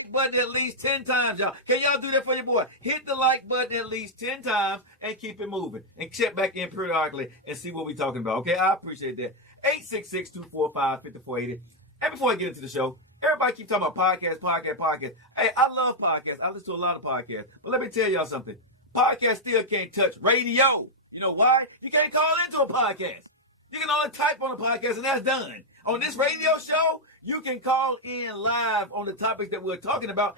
like button at least 10 times, y'all. Can y'all do that for your boy? Hit the like button at least 10 times and keep it moving. And check back in periodically and see what we're talking about. Okay, I appreciate that. 866-245-5480. And before I get into the show, everybody keep talking about podcasts. Hey, I love podcasts. I listen to a lot of podcasts. But let me tell y'all something. Podcasts still can't touch radio. You know why? You can't call into a podcast. You can only type on a podcast and that's done. On this radio show, you can call in live on the topics that we're talking about.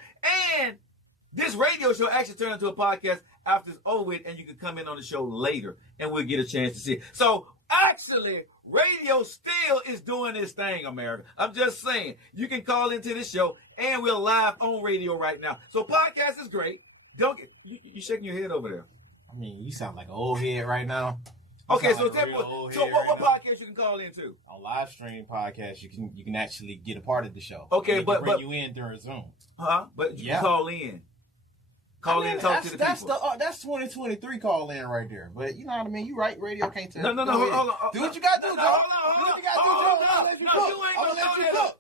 And this radio show actually turned into a podcast after it's over with, and you can come in on the show later and we'll get a chance to see it. So actually, radio still is doing this thing, America. I'm just saying, you can call into this show and we're live on radio right now. So podcast is great. Don't get you shaking your head over there. I mean, you sound like an old head right now. Okay, so tell me what podcast you can call into? On live stream podcast, you can actually get a part of the show. Okay, but bring you in during Zoom. But you can call in. Call in and talk to the people. That's 2023 call in right there. But you know what I mean? You right, radio can't tell. No, hold on. Do what you got to do, Joe. Do what you got to do, Joe.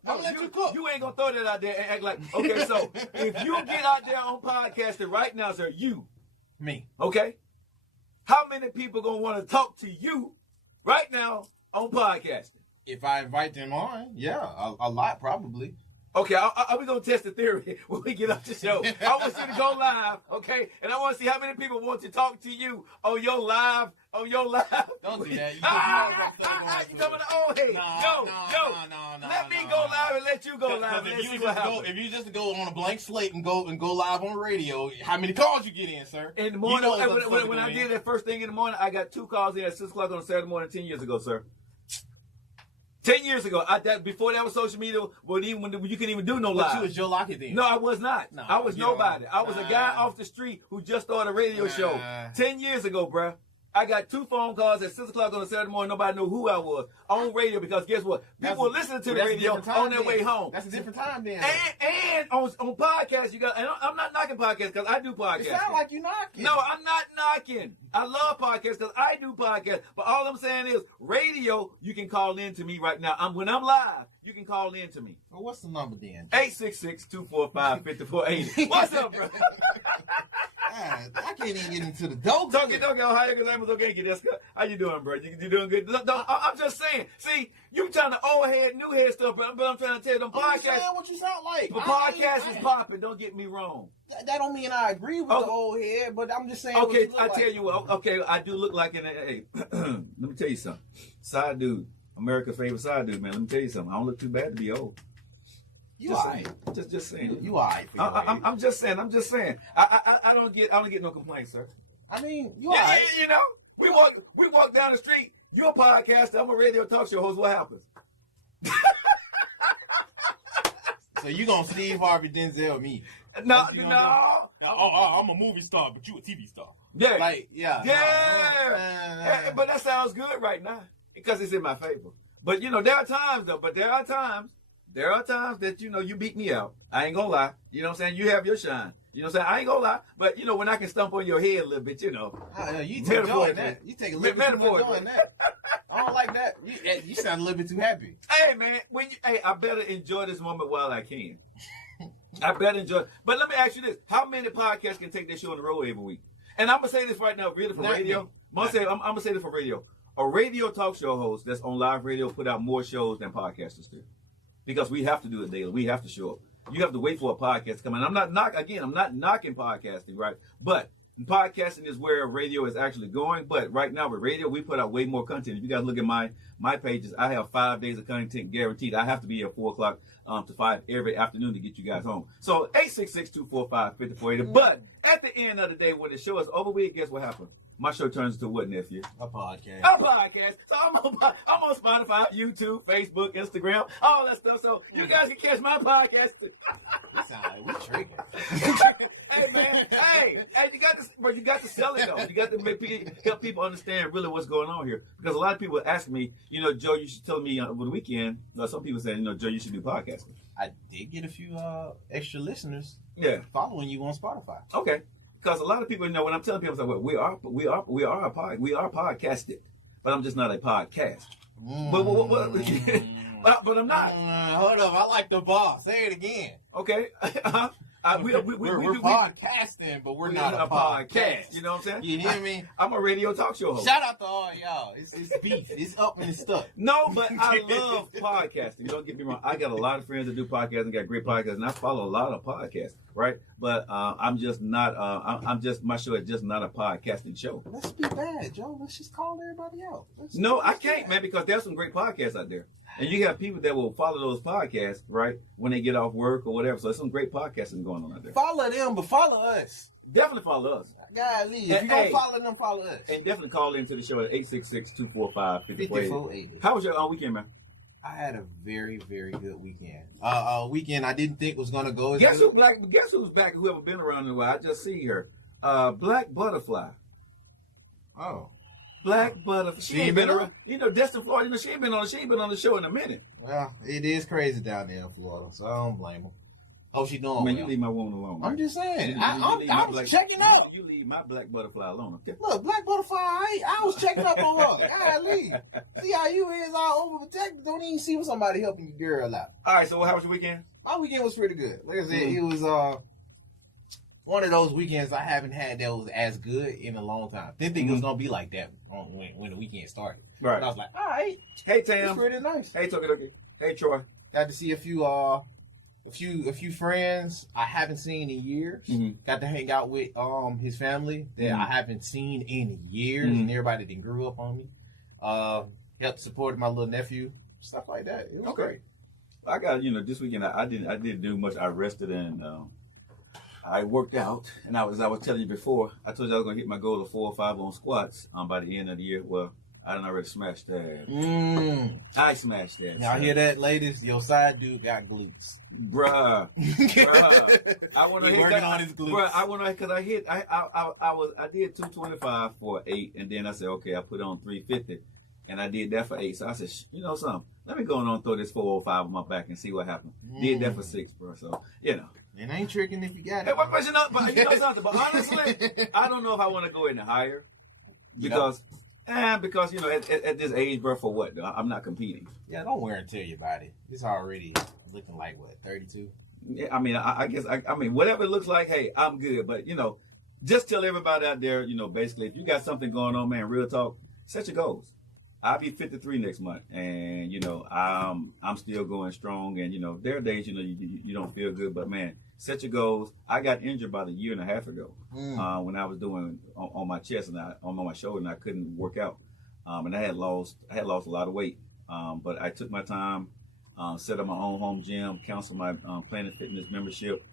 I'm gonna let you cook. You ain't gonna throw that out there and act like, okay, so if you get out there on podcasting right now, sir, me. Okay? How many people gonna want to talk to you right now on podcasting? If I invite them on, yeah, a lot probably. Okay, we're going to test the theory when we get off the show. I want you to go live, okay? And I want to see how many people want to talk to you on your live. Don't do that. You talking about the old head. No. Let me go live and let you go live. If you just go on a blank slate and go live on radio, how many calls you get in, sir? In the morning, when I did that first thing in the morning, I got 2 calls in at 6 o'clock on a Saturday morning 10 years ago, sir. 10 years ago, before that was social media, when you couldn't even do no live. But you was Joe Lockett then. No, I was not. No, I was nobody. I was a guy off the street who just started a radio show 10 years ago, bruh. I got 2 phone calls at 6 o'clock on a Saturday morning. Nobody knew who I was on radio because guess what? People were listening to the radio on their way home. That's a different time then. And on podcasts, you got, and I'm not knocking podcasts because I do podcasts. It sounds like you're knocking. No, I'm not knocking. I love podcasts because I do podcasts. But all I'm saying is radio, you can call in to me right now. When I'm live, you can call in to me. Well, what's the number then? 866-245-5480. What's up, bro? I can't even get into the dope. How you doing, bro? You doing good? I'm just saying. See, you trying to old head, new head stuff, but I'm trying to tell you, them podcasts. What you sound like. The podcast is popping. Don't get me wrong. That don't mean I agree with the old head, but I'm just saying. Okay, I tell you what. Okay, I do look like an. Hey, let me tell you something. Side dude, America's favorite side dude, man. Let me tell you something. I don't look too bad to be old. You alright? Just saying. You alright? I'm just saying. I don't get no complaints, sir. I mean, you alright? You know, we walk down the street. You're a podcaster. I'm a radio talk show host. What happens? So you gonna Steve Harvey, Denzel, me? No. I'm a movie star, but you a TV star. Yeah. Yeah. But that sounds good right now because it's in my favor. But you know, there are times that, you know, you beat me out. I ain't gonna lie. You know what I'm saying? You have your shine. You know what I'm saying? I ain't gonna lie. But, you know, when I can stump on your head a little bit, you know. You take joy in that. You take a little bit too much joy in that. I don't like that. You sound a little bit too happy. Hey, man. I better enjoy this moment while I can. I better enjoy. But let me ask you this. How many podcasts can take their show on the road every week? And I'm going to say this right now, really, for radio. I'm going to say this for radio. A radio talk show host that's on live radio put out more shows than podcasters do. Because we have to do it daily. We have to show up. You have to wait for a podcast to come in. I'm not knocking podcasting, right? But podcasting is where radio is actually going. But right now with radio, we put out way more content. If you guys look at my pages, I have 5 days of content guaranteed. I have to be here 4 o'clock to 5 every afternoon to get you guys home. So 866-245-5480. But at the end of the day, when the show is over with, guess what happened? My show turns into what, nephew? A podcast. So I'm on Spotify, YouTube, Facebook, Instagram, all that stuff. So you guys can catch my podcast too. You sound like we're tricking. Hey man, you got to sell it though. You got to help people understand really what's going on here. Because a lot of people ask me, you know, Joe, you should tell me over the weekend. Some people say, you know, Joe, you should do podcasting. I did get a few extra listeners. Yeah, following you on Spotify. Okay. Because a lot of people, you know, when I'm telling people, I'm like, well, we are podcasted, but I'm just not a podcast. But But I'm not. Hold up. I like the boss. Say it again. Okay. We're podcasting, but we're not a podcast. You know what I'm saying? You hear me? I'm a radio talk show host. Shout out to all y'all. It's beef. It's up and it's stuck. No, but I love podcasting. Don't get me wrong. I got a lot of friends that do podcasting, got great podcasts, and I follow a lot of podcasts, right? But I'm just not. My show is just not a podcasting show. Let's be bad, Joe. Let's just call everybody out. I can't, man, because there's some great podcasts out there. And you have people that will follow those podcasts, right, when they get off work or whatever. So there's some great podcasting going on out there. Follow them, but follow us. Definitely follow us. Golly, if you don't follow them, follow us. And definitely call into the show at 866-245-5480. How was your weekend, man? I had a very, very good weekend. Weekend I didn't think was going to go as Guess good. Guess who's back? Whoever been around in a while? I just see her. Black Butterfly. Oh. Black Butterfly. She ain't been around. You know, Destin Florida. She ain't been on the show in a minute. Well, it is crazy down there in Florida, so I don't blame her. Hope she doing Man, well. you leave my woman alone. Right? I'm just saying. I was checking up. You leave my Black Butterfly alone. Okay? Look, Black Butterfly, I was checking up on her. Golly. See how you is all overprotected. Don't even see when somebody helping your girl out. All right, so how was your weekend? My weekend was pretty good. Like I said, it was one of those weekends I haven't had that was as good in a long time. Didn't think it was gonna be like that when the weekend started. Right. But I was like, all right. Hey Tam. It's pretty nice. Hey Tokidoki. Hey Troy. Got to see a few friends I haven't seen in years. Mm-hmm. Got to hang out with his family that I haven't seen in years, and everybody that grew up on me. Helped support my little nephew, stuff like that. It was great. I got this weekend I didn't do much. I rested and I worked out, and I was telling you before. I told you I was gonna hit my goal of 4 or 5 on squats by the end of the year. Well, I done already smashed that. I smashed that. Y'all hear that, ladies? Your side dude got glutes. Bruh. I want to hit working on his glutes. Bruh, I want to, because I did 225 for 8, and then I said, okay, I put on 350, and I did that for 8. So I said, you know something? Let me go on and throw this 405 on my back and see what happens. Did that for 6, bro. So, It ain't tricking if you got it. Hey, but you know something? But honestly, I don't know if I want to go any higher because at this age, bro, for what? I'm not competing. Yeah, don't wear and tear your body. It's already looking like, 32? Yeah, I mean, I guess, whatever it looks like, hey, I'm good. But, just tell everybody out there, basically, if you got something going on, man, real talk, set your goals. I'll be 53 next month, and, I'm still going strong. And, there are days, you don't feel good, but, man, set your goals. I got injured about a year and a half ago when I was doing on my chest and on my shoulder, and I couldn't work out. And I had lost a lot of weight. But I took my time, set up my own home gym, canceled my Planet Fitness membership,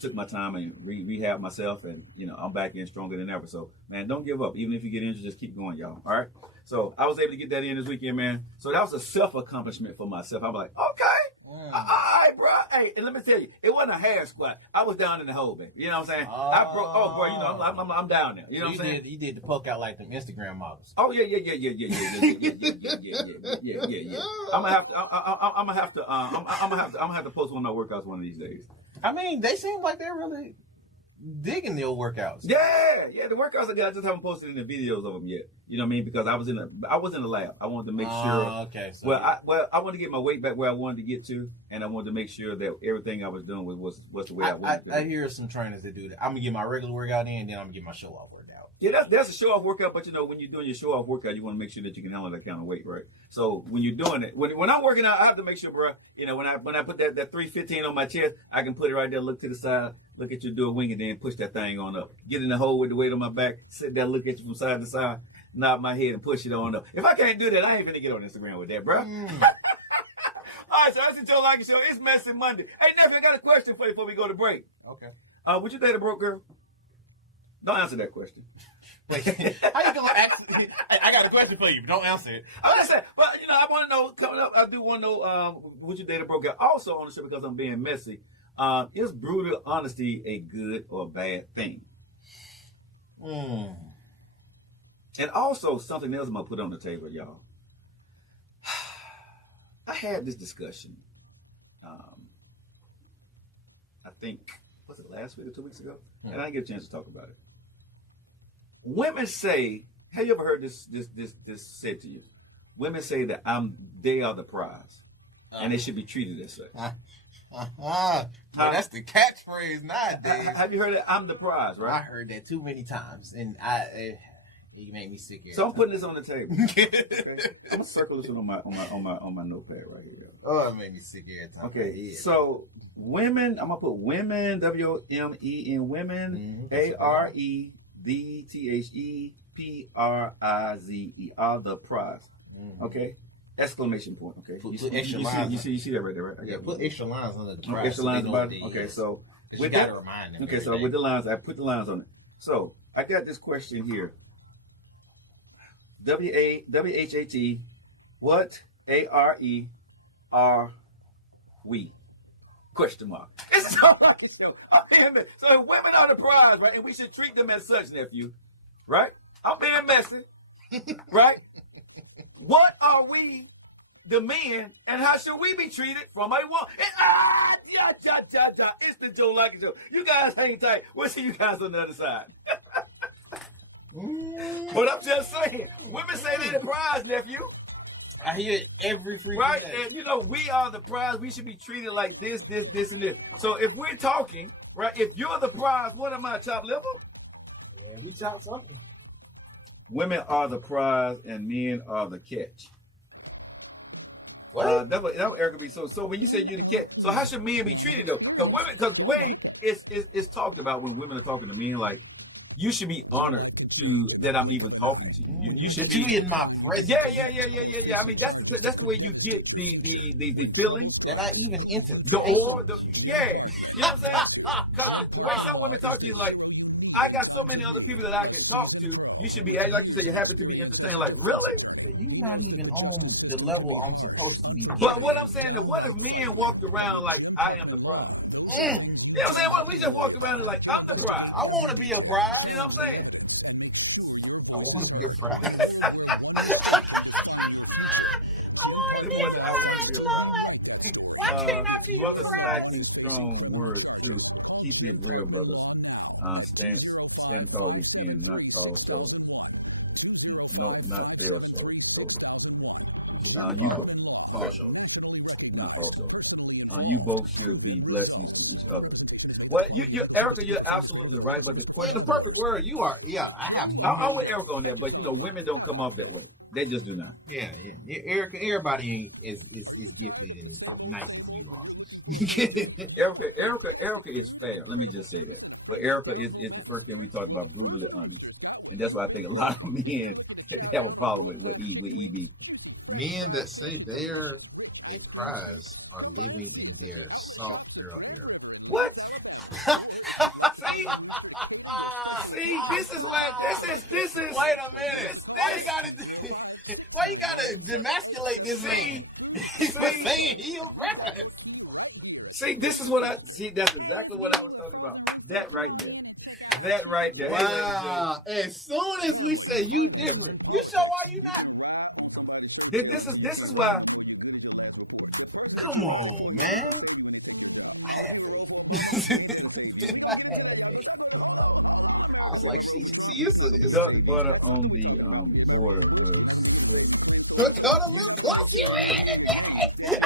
took my time and rehab myself, and I'm back in stronger than ever. So, man, don't give up. Even if you get injured, just keep going, y'all. All right. So I was able to get that in this weekend, man. So that was a self-accomplishment for myself. I'm like, okay, all right, bro. Hey, and let me tell you, it wasn't a hair squat. I was down in the hole, baby. You know what I'm saying? I broke. Oh, boy, I'm down there. You know what I'm saying? You did the poke out like them Instagram models. Oh yeah. I'm gonna have to post one of my workouts one of these days. I mean, they seem like they're really digging their workouts. Yeah, the workouts I got, I just haven't posted any videos of them yet. You know what I mean? Because I was in the lab. I wanted to make sure. Okay. So I wanted to get my weight back where I wanted to get to, and I wanted to make sure that everything I was doing was the way I wanted to. I hear some trainers that do that. I'm gonna get my regular workout in, then I'm gonna get my show off workout. Yeah, that's a show off workout, but when you're doing your show off workout, you want to make sure that you can handle that kind of weight, right? So when you're doing it, when I'm working out, I have to make sure, bro. When I put that 315 on my chest, I can put it right there, look to the side, look at you, do a wing, and then push that thing on up. Get in the hole with the weight on my back, sit there, look at you from side to side, nod my head, and push it on up. If I can't do that, I ain't gonna get on Instagram with that, bro. All right, so that's the Joe Lockett Show. It's Messy Monday. Hey, nephew, I got a question for you before we go to break. Okay. Would you date a broke girl? Don't answer that question. Wait, how you gonna ask? I got a question for you. Don't answer it. I'm just saying, but I want to know. Coming up, I do want to know. Would you date a broke girl? Also on the show, because I'm being messy. Is brutal honesty a good or bad thing? And also something else I'm gonna put on the table, y'all. I had this discussion. I think was it last week or 2 weeks ago, and I didn't get a chance to talk about it. Women say, have you ever heard this said to you? women say that they are the prize, and they should be treated as such. Well, that's the catchphrase nowadays. Have you heard it? I'm the prize, right? I heard that too many times, and it made me sick. So I'm putting this on the table. Okay? I'm gonna circle this on my notepad right here. Oh, it made me sick every time. Okay, so women. I'm gonna put women. WOMEN. Women. ARETHEPRIZE are the prize. Okay. Exclamation point. Okay. Put extra lines. You see that right there, right? Yeah. Put extra lines on the prize. Extra lines about it. Okay. So you gotta remind them. Okay. So with the lines, I put the lines on it. So I got this question here. WHAT. What ARE are we? Question mark. It's so like a show. So women are the prize, right? And we should treat them as such, nephew. Right? I'm being messy. Right? What are we, the men, and how should we be treated from a woman? It's the Joe Lockett Show. You guys hang tight. We'll see you guys on the other side. But I'm just saying, women say they're the prize, nephew. I hear it every freaking right? day. And, we are the prize. We should be treated like this, and this. So if we're talking, right, if you're the prize, what am I, chopped liver? Yeah, we chop something. Women are the prize and men are the catch. What? That would Erica be so when you say you're the catch, so how should men be treated though? Because the way it's talked about when women are talking to men, like, you should be honored to that I'm even talking to you. You should be in my presence. Yeah. I mean, that's the way you get the feeling that I even entertain. Yeah. You know what I'm saying? Because the way some women talk to you, like, I got so many other people that I can talk to. You should be, like you said, you're happy to be entertained. Like, really? You're not even on the level I'm supposed to be. But what I'm saying is, what if men walked around like I am the prize? You know what I'm saying? What if we just walked around like I'm the prize? I want to be a prize. You know what I'm saying? I want to be a prize. I want to be a prize, Lord. Why can't I be the brothers prize? lacking strong words, truth. Keep it real, brothers. Stand tall we can, not tall shoulders. No, not fail shoulders. Tall shoulders. Not tall shoulders. You both should be blessings to each other. Well, Erica, you're absolutely right. But the question, the perfect word, you are. Yeah, I have. I'm with Erica on that, but women don't come off that way. They just do not. Yeah. Erica, everybody ain't is gifted and nice as you are. Erica is fair. Let me just say that. But Erica is the first thing we talk about, brutally honest, and that's why I think a lot of men have a problem with EB. Men that say they're a prize are living in their soft girl era. What? See, this is what this is. Wait a minute. Why you gotta demasculate this man? For saying he a prize. See, this is what that's exactly what I was talking about. That right there. Wow. As soon as we say you different, you show why you not. This is why. Come on, man. I had faith. I was like, she is a duck butter on the border was. Look how the little close you in today.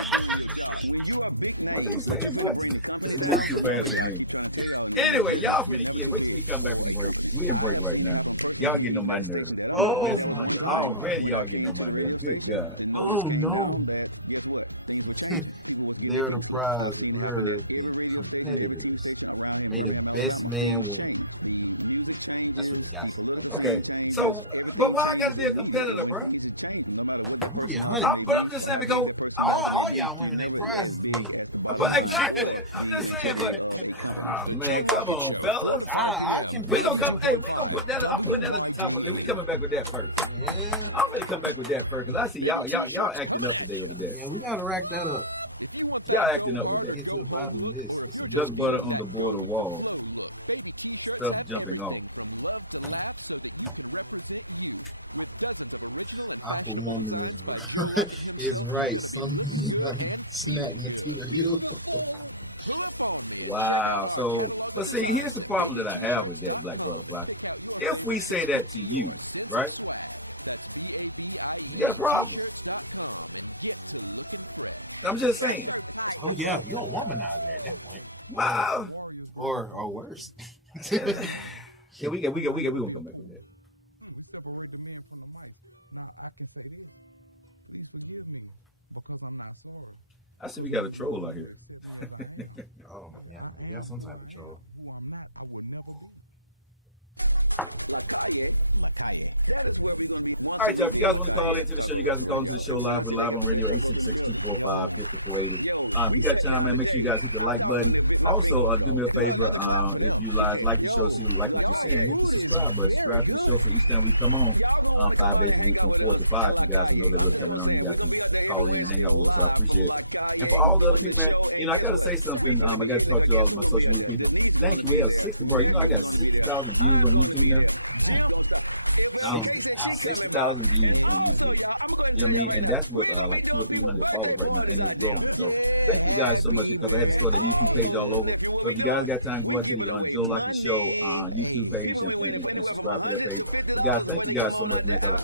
What they saying? What? It's moving too fast for me. Anyway, y'all finna get. Wait till we come back from break. We in break right now. Y'all getting on my nerve. Oh, already y'all getting on my nerve. Good God. Oh no. They're the prize. We're the competitors. May the best man win. That's what the guy said. Okay. So, but why I gotta be a competitor, bro? But I'm just saying because all y'all women ain't prizes to me. But exactly. I'm just saying, but man, come on, fellas. I can. We gonna come. Hey, we gonna put that. I'm putting that at the top of it. We coming back with that first. Yeah. I'm gonna come back with that first because I see y'all acting up today with that. Yeah, we gotta rack that up. Y'all acting up with that. Get to the bottom of this. Duck butter on the border wall. Stuff jumping off. Aqua woman is right. Some snack material. Wow. So, but see, here's the problem that I have with that, Black Butterfly. If we say that to you, right? You got a problem. I'm just saying. Oh yeah, you're a womanizer at that point. Wow. Or worse. Yeah, we gonna come back with that. I see we got a troll out here. Oh yeah, we got some type of troll. All right, y'all. If you guys want to call into the show, you guys can call into the show live. We're live on radio, 866-245-5480. If you got time, man, make sure you guys hit the like button. Also, do me a favor. If you guys like the show, see you like what you're seeing, hit the subscribe button. Subscribe to the show so each time we come on, 5 days a week from 4 to 5, you guys will know that we're coming on. You guys can call in and hang out with us. So I appreciate it. And for all the other people, man, I got to say something. I got to talk to all of my social media people. Thank you. We have 60, bro. I got 60,000 views on YouTube now. 60,000 views on YouTube. You know what I mean? And that's with like 200 or 300 followers right now, and it's growing. So thank you guys so much, because I had to start that YouTube page all over. So if you guys got time, go out to the Joe Lockett Show YouTube page and subscribe to that page. But guys, thank you guys so much, man. Because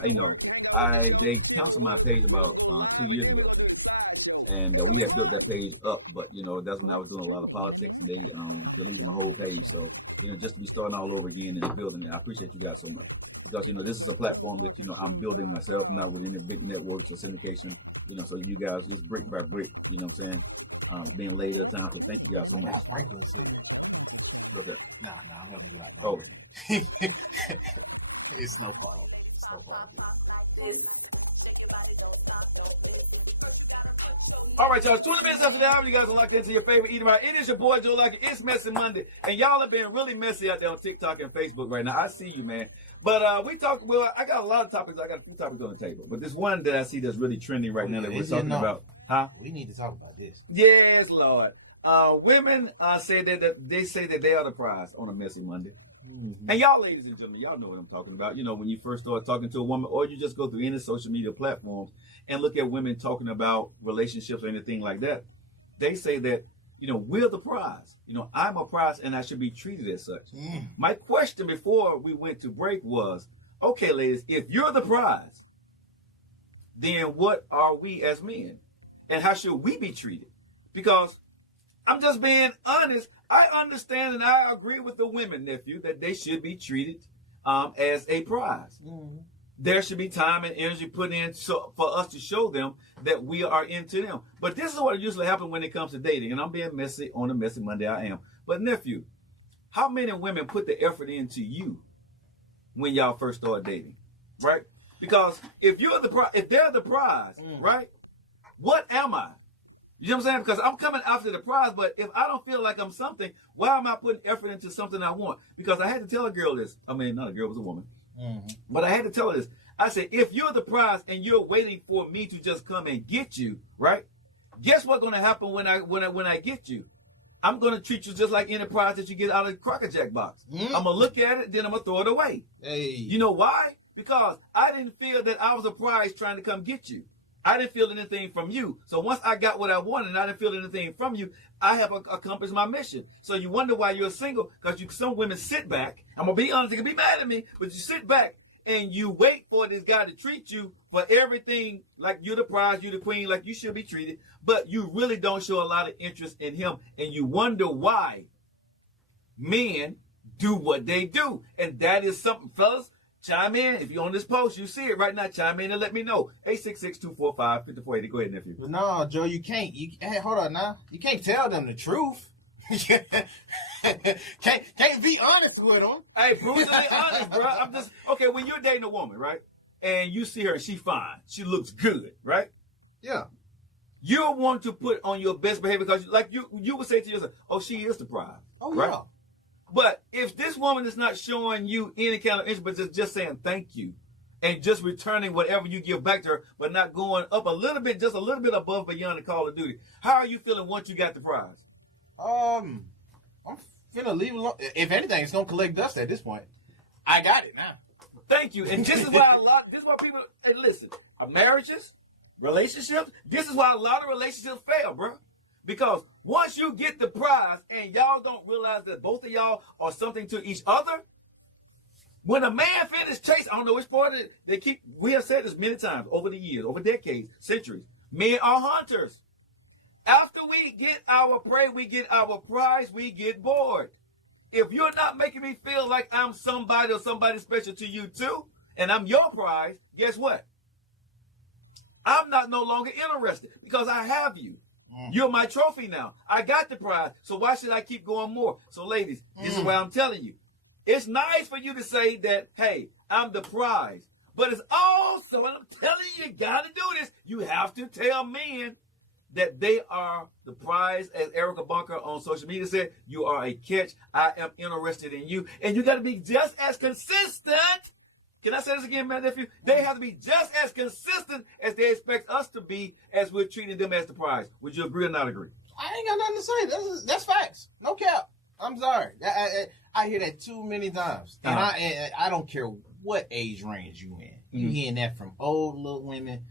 they canceled my page about 2 years ago, and we had built that page up. But that's when I was doing a lot of politics, and they deleted my whole page. So just to be starting all over again and building it, I appreciate you guys so much. Because this is a platform that I'm building myself, not with any big networks or syndication. So you guys, it's brick by brick. You know what I'm saying? Being laid at a time. So thank you guys so much. Franklin's here. What's that? Nah, I'm helping you out. Oh, it's no problem. It's no problem. All right, y'all. 20 minutes after the hour, you guys are locked into your favorite eater right. It is your boy Joe Lockett. It's Messy Monday, and y'all are being really messy out there on TikTok and Facebook right now. I see you, man. But I got a lot of topics. I got a few topics on the table, but there's one that I see that's really trending right now that we're talking about. Huh? We need to talk about this. Yes, Lord. Women say that they are the prize on a Messy Monday. Mm-hmm. And y'all, ladies and gentlemen, y'all know what I'm talking about. When you first start talking to a woman, or you just go through any social media platforms and look at women talking about relationships or anything like that, they say that, we're the prize. I'm a prize and I should be treated as such. Mm. My question before we went to break was, okay, ladies, if you're the prize, then what are we as men? And how should we be treated? Because I'm just being honest. I understand and I agree with the women, nephew, that they should be treated as a prize. Mm-hmm. There should be time and energy put in for us to show them that we are into them. But this is what usually happens when it comes to dating. And I'm being messy on a Messy Monday, I am. But nephew, how many women put the effort into you when y'all first start dating, right? Because if they're the prize, right? What am I? You know what I'm saying? Because I'm coming after the prize, but if I don't feel like I'm something, why am I putting effort into something I want? Because I had to tell a girl this. I mean, not a girl, it was a woman. Mm-hmm. But I had to tell her this. I said, if you're the prize and you're waiting for me to just come and get you, right? Guess what's going to happen when I get you? I'm going to treat you just like any prize that you get out of the Crocker Jack box. Mm-hmm. I'm going to look at it, then I'm going to throw it away. Hey. You know why? Because I didn't feel that I was a prize trying to come get you. I didn't feel anything from you. So once I got what I wanted and I didn't feel anything from you, I have accomplished my mission. So you wonder why you're single, because some women sit back. I'm going to be honest, they can be mad at me, but you sit back and you wait for this guy to treat you for everything like you're the prize, you're the queen, like you should be treated, but you really don't show a lot of interest in him, and you wonder why men do what they do. And that is something, fellas. Chime in. If you're on this post, you see it right now. Chime in and let me know. 866-245-5480. Go ahead, nephew. No, Joe, you can't. Hey, hold on now. You can't tell them the truth. can't be honest with them. Hey, brutally honest, bro. I'm just okay. When you're dating a woman, right, and you see her, she fine, she looks good, right? Yeah. You want to put on your best behavior because, like you would say to yourself, "Oh, she is the prize." Oh, right? Yeah. But if this woman is not showing you any kind of interest, but just saying thank you and just returning whatever you give back to her, but not going up a little bit, just a little bit above beyond the call of duty, how are you feeling once you got the prize? I'm finna leave it alone. If anything, it's gonna collect dust at this point. I got it now. Thank you. And this is why people, hey, listen, marriages, relationships, this is why a lot of relationships fail, bro. Because once you get the prize and y'all don't realize that both of y'all are something to each other, when a man finishes chase, I don't know which part of it, we have said this many times over the years, over decades, centuries, men are hunters. After we get our prey, we get our prize, we get bored. If you're not making me feel like I'm somebody or somebody special to you too, and I'm your prize, guess what? I'm not no longer interested because I have you. You're my trophy now. I got the prize, so why should I keep going more? So ladies, this is why I'm telling you. It's nice for you to say that, hey, I'm the prize. But it's also, and I'm telling you, you got to do this. You have to tell men that they are the prize. As Erica Bunker on social media said, you are a catch. I am interested in you. And you got to be just as consistent. Can I say this again, my nephew? They have to be just as consistent as they expect us to be as we're treating them as the prize. Would you agree or not agree? I ain't got nothing to say. That's facts. No cap. I'm sorry. I hear that too many times. And I don't care what age range you in. You hearing that from old little women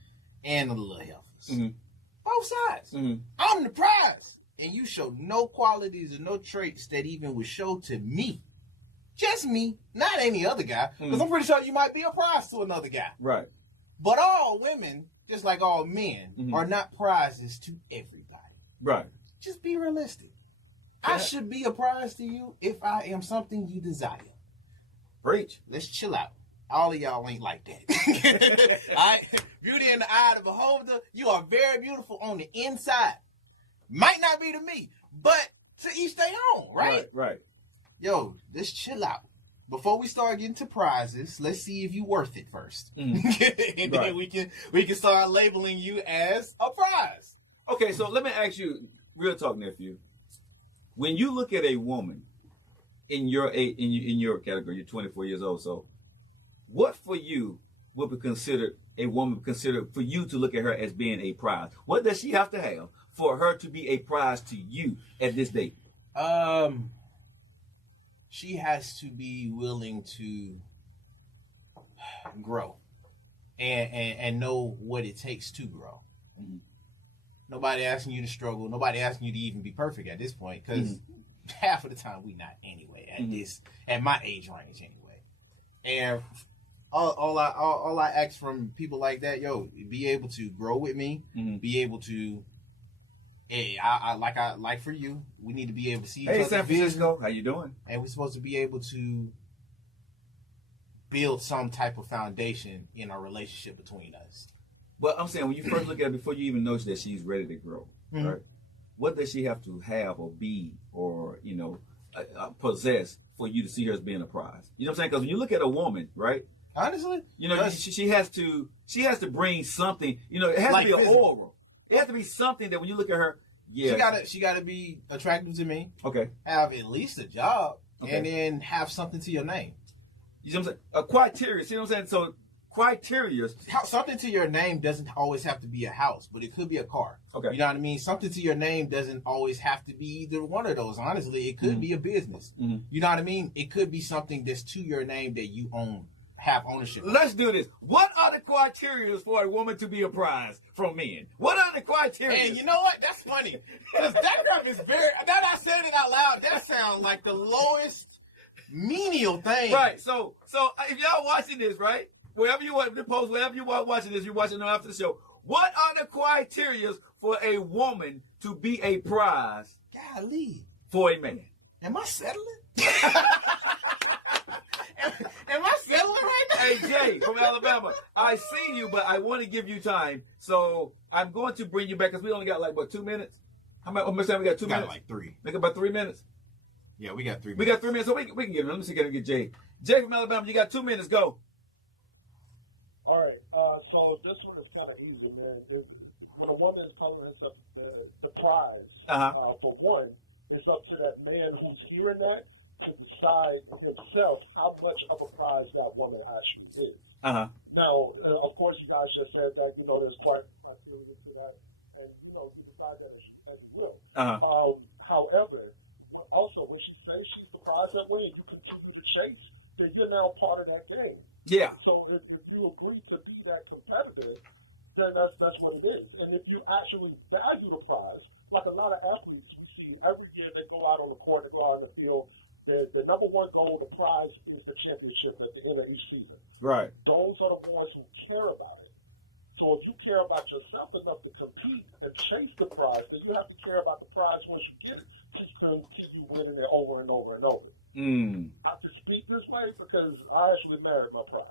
and the little healthers. Both sides. I'm the prize. And you show no qualities or no traits that even would show to me. Just me, not any other guy. Because I'm pretty sure you might be a prize to another guy. Right. But all women, just like all men, are not prizes to everybody. Right. Just be realistic. I should be a prize to you if I am something you desire. Preach. Let's chill out. All of y'all ain't like that. All right? Beauty in the eye of the beholder. You are very beautiful on the inside. Might not be to me, but to each their own, right? Right. Yo, let's chill out. Before we start getting to prizes, let's see if you worth it first. And then we can start labeling you as a prize. Okay, so let me ask you, real talk, nephew. When you look at a woman in your category, you're 24 years old, so what for you would be considered a woman considered for you to look at her as being a prize? What does she have to have for her to be a prize to you at this date? She has to be willing to grow and know what it takes to grow. Nobody asking you to struggle. Nobody asking you to even be perfect at this point, because half of the time we not anyway at my age range anyway. And all I ask from people like that, yo, be able to grow with me, be able to. Hey, I like for you. We need to be able to see each other's San Francisco, vision, how you doing? and we're supposed to be able to build some type of foundation in our relationship between us. Well, I'm saying when you first look at her, before you even notice that she's ready to grow, right? What does she have to have or be or possess for you to see her as being a prize? You know what I'm saying? Because when you look at a woman, right? Honestly, she has to bring something. It has like to be an aura. It has to be something that when you look at her, she gotta be attractive to me. Okay. Have at least a job, okay. And then have something to your name. You know what I'm saying? A criteria. See what I'm saying? So criteria. Something to your name doesn't always have to be a house, but it could be a car. Okay. You know what I mean? Something to your name doesn't always have to be either one of those. Honestly, it could be a business. You know what I mean? It could be something that's to your name that you have ownership. Let's do this. What are the criteria for a woman to be a prize from men? What are the criteria? And you know what? That's funny. Because that crap is very... Now that I said it out loud, that sounds like the lowest menial thing. Right. So if y'all watching this, right? Wherever you want to post, wherever you are watching this, you're watching them after the show. What are the criteria for a woman to be a prize? Golly. For a man? Am I settling? Am I settling right now? Hey, Jay from Alabama, I see you, but I want to give you time. So I'm going to bring you back because we only got 2 minutes? How much time we got? 2 minutes? Like 3. Make about 3 minutes? Yeah, we got 3 minutes. We got 3 minutes, so we can get him. Let me see if I can get Jay. Jay from Alabama, you got 2 minutes. Go. All right. So this one is kind of easy, man. When a woman is telling us the prize, for one, it's up to that man who's hearing that to decide himself how much of a prize that woman actually is. Now, of course, you guys just said that, there's criteria to that, and, you decide that as you will. However, also, when she says she's the prize that way and you continue to chase, then you're now part of that game. Yeah. So if you agree to be that competitive, then that's what it is. And if you actually value the prize, like a lot of athletes we see every year, they go out on the court, they go out in the field. The number one goal, the prize, is the championship at the end of each season. Right. Those are the boys who care about it. So if you care about yourself enough to compete and chase the prize, then you have to care about the prize once you get it. She's going to keep you winning it over and over and over. I have to speak this way because I actually married my prize.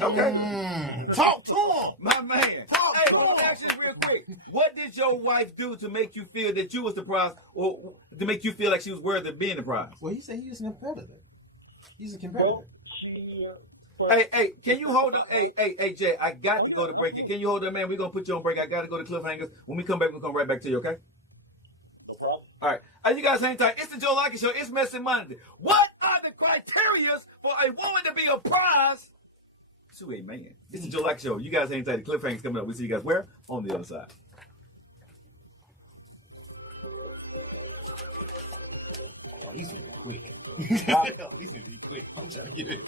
Okay. Talk to him. My man. Hey, let me ask you this real quick. What did your wife do to make you feel that you was the prize, or to make you feel like she was worthy of being the prize? Well, he said he was a competitor. He's a competitor. Well, Hey, can you hold on? Hey, Jay, I got to go to break. Can you hold on, man? We're going to put you on break. I got to go to cliffhangers. When we come back, we'll come right back to you, okay? No problem. All right. You guys hang tight. It's the Joe Lockett Show. It's Messing Monday. What are the criteria for a woman to be a prize to a man? It's the Joe Lockett Show. You guys hang tight. The cliffhangers coming up. We'll see you guys where? On the other side. Oh, he's going to be quick. He's going to be quick. I'm trying to get it.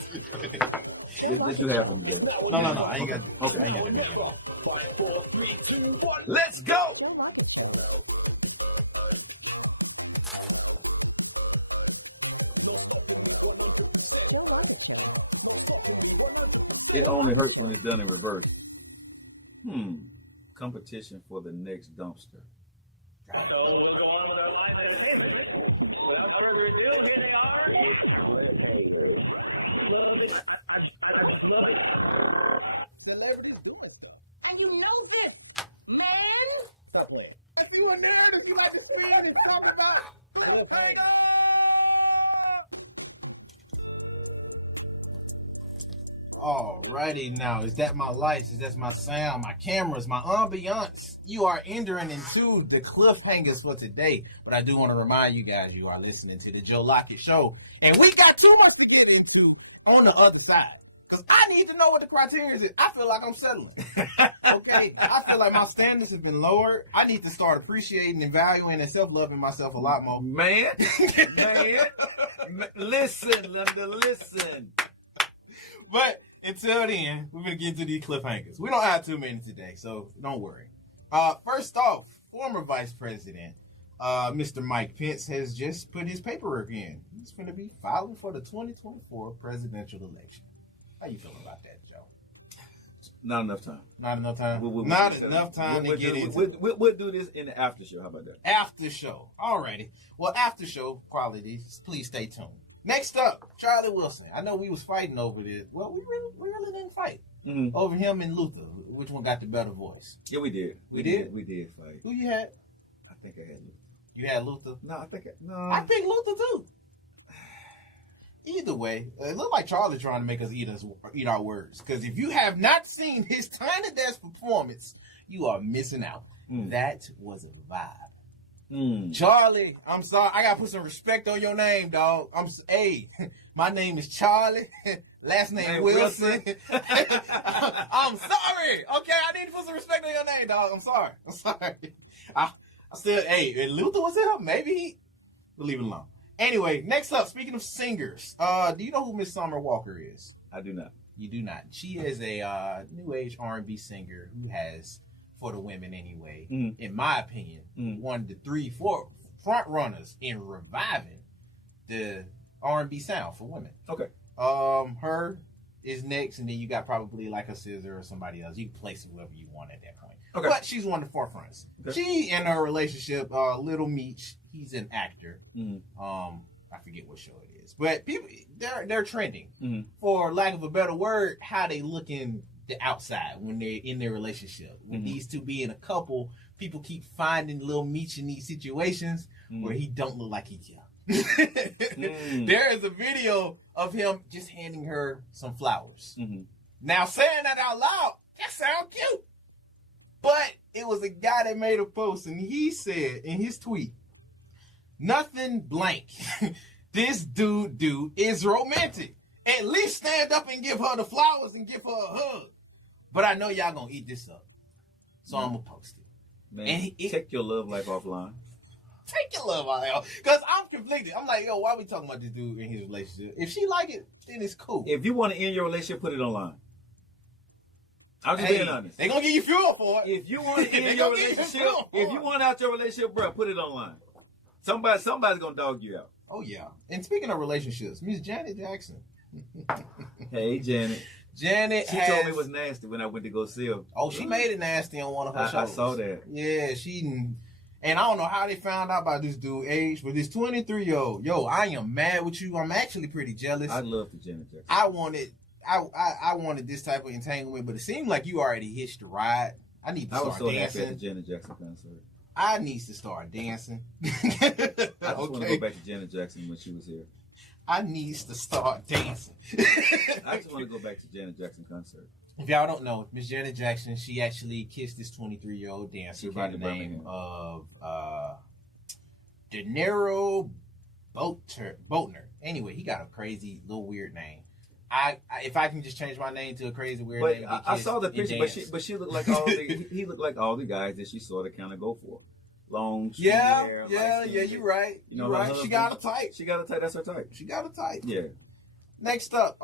Did you have them today? No. I ain't got to. Okay. I ain't got to make it. Let's go. It only hurts when it's done in reverse. Competition for the next dumpster. And you know this, man. If you were there, if you had to see it, it's talking about. Alrighty now, is that my lights? Is that my sound, my cameras, my ambiance? You are entering into the cliffhangers for today. But I do want to remind you guys, you are listening to the Joe Lockett Show. And we got too much to get into on the other side. Because I need to know what the criteria is. I feel like I'm settling. Okay? I feel like my standards have been lowered. I need to start appreciating and valuing and self-loving myself a lot more. Man. Listen, Linda, listen. But until then, we're going to get into these cliffhangers. We don't have too many today, so don't worry. First off, former Vice President, Mr. Mike Pence, has just put his paperwork in. He's going to be filing for the 2024 presidential election. How you feeling about that, Joe? Not enough time. Not enough time? We'll get into it. We'll do this in the after show. How about that? After show. Alrighty. Well, after show quality, please stay tuned. Next up, Charlie Wilson. I know we was fighting over this. Well, we really didn't fight. Over him and Luther. Which one got the better voice? Yeah, we did. We did? We did fight. Who you had? I think I had Luther. You had Luther? No, I picked Luther too. Either way, it looked like Charlie trying to make us eat our words. Because if you have not seen his Tiny Desk performance, you are missing out. That was a vibe. Charlie, I'm sorry. I gotta put some respect on your name, dog. Hey, my name is Charlie. Last name Wilson. I'm sorry. Okay, I need to put some respect on your name, dog. I'm sorry. I still, hey, if Luther was in her, maybe we'll leave it alone. Anyway, next up, speaking of singers, do you know who Miss Summer Walker is? I do not. You do not. She is a new age R&B singer who has, for the women anyway, in my opinion, one of the 3-4 front runners in reviving the R&B sound for women. Okay. Her is next, and then you got probably like a SZA or somebody else. You can place whoever you want at that point. Okay. But she's one of the forefronts. Okay. She and her relationship, Little Meech, he's an actor. I forget what show it is, but people they're trending. For lack of a better word, how they look in the outside when they're in their relationship. When these two being a couple, people keep finding Little Meech in these situations where he don't look like he's young. There is a video of him just handing her some flowers. Now, saying that out loud, that sounds cute. But it was a guy that made a post, and he said in his tweet, nothing blank. This dude is romantic. At least stand up and give her the flowers and give her a hug. But I know y'all gonna eat this up. So I'm gonna post it. Man, and take your love life offline. Take your love out, because I'm conflicted. I'm like, yo, why are we talking about this dude in his relationship? If she like it, then it's cool. If you want to end your relationship, put it online. I'm just being honest. They gonna give you fuel for it. If you want to end your relationship, if you want out your relationship, bro, put it online. Somebody's gonna dog you out. Oh yeah. And speaking of relationships, Miss Janet Jackson. Hey, Janet. She told me it was nasty when I went to go see her. Oh, she made it nasty on one of her shows. I saw that. Yeah, And I don't know how they found out about this dude age, but this 23-year-old, I am mad with you. I'm actually pretty jealous. I love the Janet Jackson. I wanted this type of entanglement, but it seemed like you already hitched the ride. I need to start dancing. Happy at the Janet Jackson concert. I need to start dancing. I just want to go back to Janet Jackson when she was here. I need to start dancing. I just want to go back to Janet Jackson concert. If y'all don't know, Miss Janet Jackson, she actually kissed this 23-year-old dancer by the name of De Niro Boatner. Anyway, he got a crazy, little weird name. If I can just change my name to a crazy weird name, I saw the picture, but she looked like he looked like all the guys that she sort of kind of go for. Long, hair, yeah, you're right. You're right. She got a type. That's her type. She got a type. Yeah. Next up,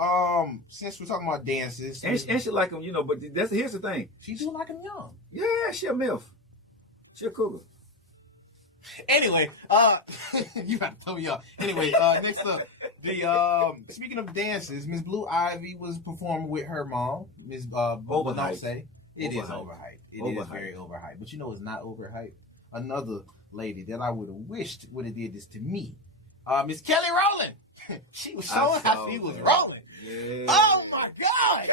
since we're talking about dances, and she like him, but here's the thing. She do like him young. Yeah, she a MILF. She a cougar. Anyway, you got to tell me up. Anyway, next up, speaking of dances, Miss Blue Ivy was performing with her mom, Miss Overhyped. It is overhyped. It is very overhyped. But it's not overhyped. Another lady that I would have wished would have did this to me, Miss Kelly Rowland. She was showing how she was rolling. Yeah. Oh my God! Kelly!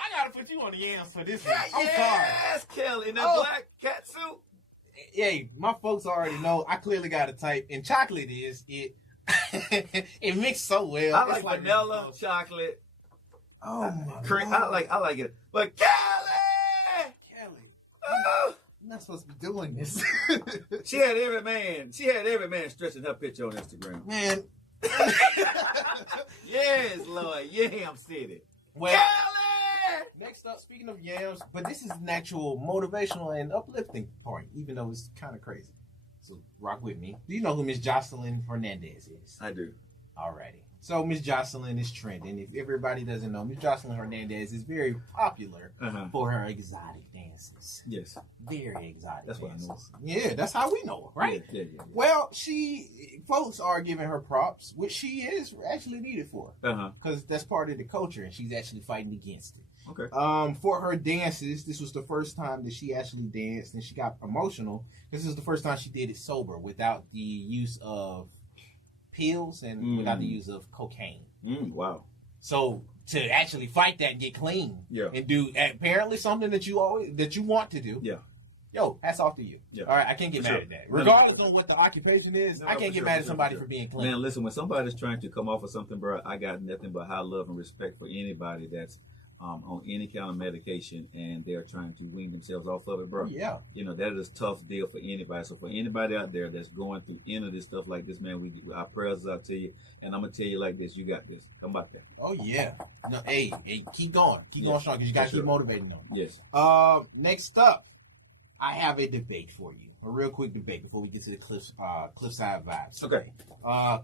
I gotta put you on the yams for this one. Yes, I'm sorry. Kelly in that black cat suit. Hey, my folks already know I clearly got a type, and chocolate is it. It mixed so well. I like vanilla, chocolate. Oh my cream. God. I like it. But Kelly! Oh. I'm not supposed to be doing this. She had every man stretching her picture on Instagram. Man. Yes, Lord. Yam City. Well, Kelly! Next up, speaking of yams, but this is an actual motivational and uplifting part, even though it's kind of crazy. So rock with me. Do you know who Miss Jocelyn Hernandez is? I do. Alrighty. So Miss Jocelyn is trending. If everybody doesn't know, Miss Jocelyn Hernandez is very popular for her exotic dances. Yes. Very exotic. That's dances. what I know. Yeah, that's how we know her, right? Yeah. Well, folks are giving her props, which she is actually needed for. Because that's part of the culture, and she's actually fighting against it. Okay. For her dances, this was the first time that she actually danced, and she got emotional. This is the first time she did it sober, without the use of pills and without the use of cocaine. Wow. So to actually fight that and get clean, and do apparently something that you want to do, hats off to you. Yeah. All right, I can't get mad at that. Regardless of what the occupation is, I can't get mad at somebody for being clean. Man, listen, when somebody's trying to come off of something, bro, I got nothing but high love and respect for anybody that's on any kind of medication and they're trying to wean themselves off of it, bro. Yeah. That is a tough deal for anybody. So for anybody out there that's going through any of this stuff like this, man, our prayers out to you. And I'm going to tell you like this, you got this. Come back there. Oh, yeah. No, hey, keep going. Keep going strong because you got to keep motivating them. Yes. Next up, I have a debate for you. A real quick debate before we get to the Cliffside Vibes. Okay.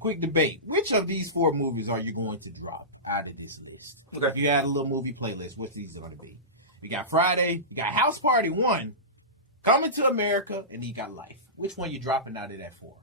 Quick debate. Which of these 4 movies are you going to drop out of this list? Okay. If you had a little movie playlist, what's these going to be? You got Friday, you got House Party 1, Coming to America, and then you got Life. Which one you dropping out of that 4?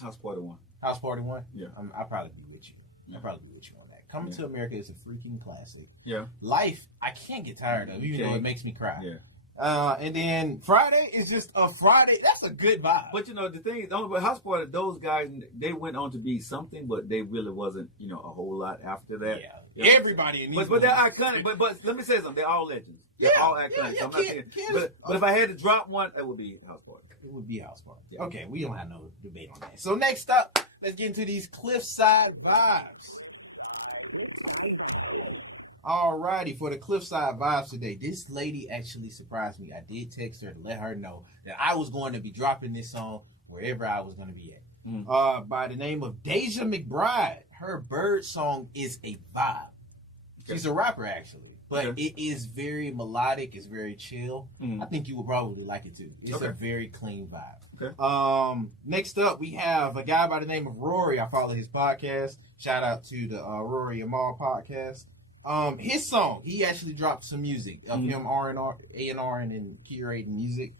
House Party 1. House Party 1? Yeah. I'll probably be with you. I'll probably be with you on that. Coming to America is a freaking classic. Yeah. Life, I can't get tired of, even though it makes me cry. Yeah. And then Friday is just a Friday. That's a good vibe. But the thing is, only House Party, those guys, they went on to be something, but they really wasn't, a whole lot after that. Yeah. Everybody in these but they're iconic. But let me say something. They're all legends. They're all iconic. So I'm not saying, but if I had to drop one, it would be House Party. It would be House Party. Yeah. Okay, we don't have no debate on that. So next up, let's get into these Cliffside Vibes. Alrighty, for the Cliffside Vibes today, this lady actually surprised me. I did text her to let her know that I was going to be dropping this song wherever I was going to be at. By the name of Deja McBride. Her Bird song is a vibe. She's a rapper, actually, but it is very melodic. It's very chill. I think you would probably like it too. It's a very clean vibe. Okay. Next up, we have a guy by the name of Rory. I follow his podcast. Shout out to the Rory Amal podcast. His song, he actually dropped some music of him A&R and curating music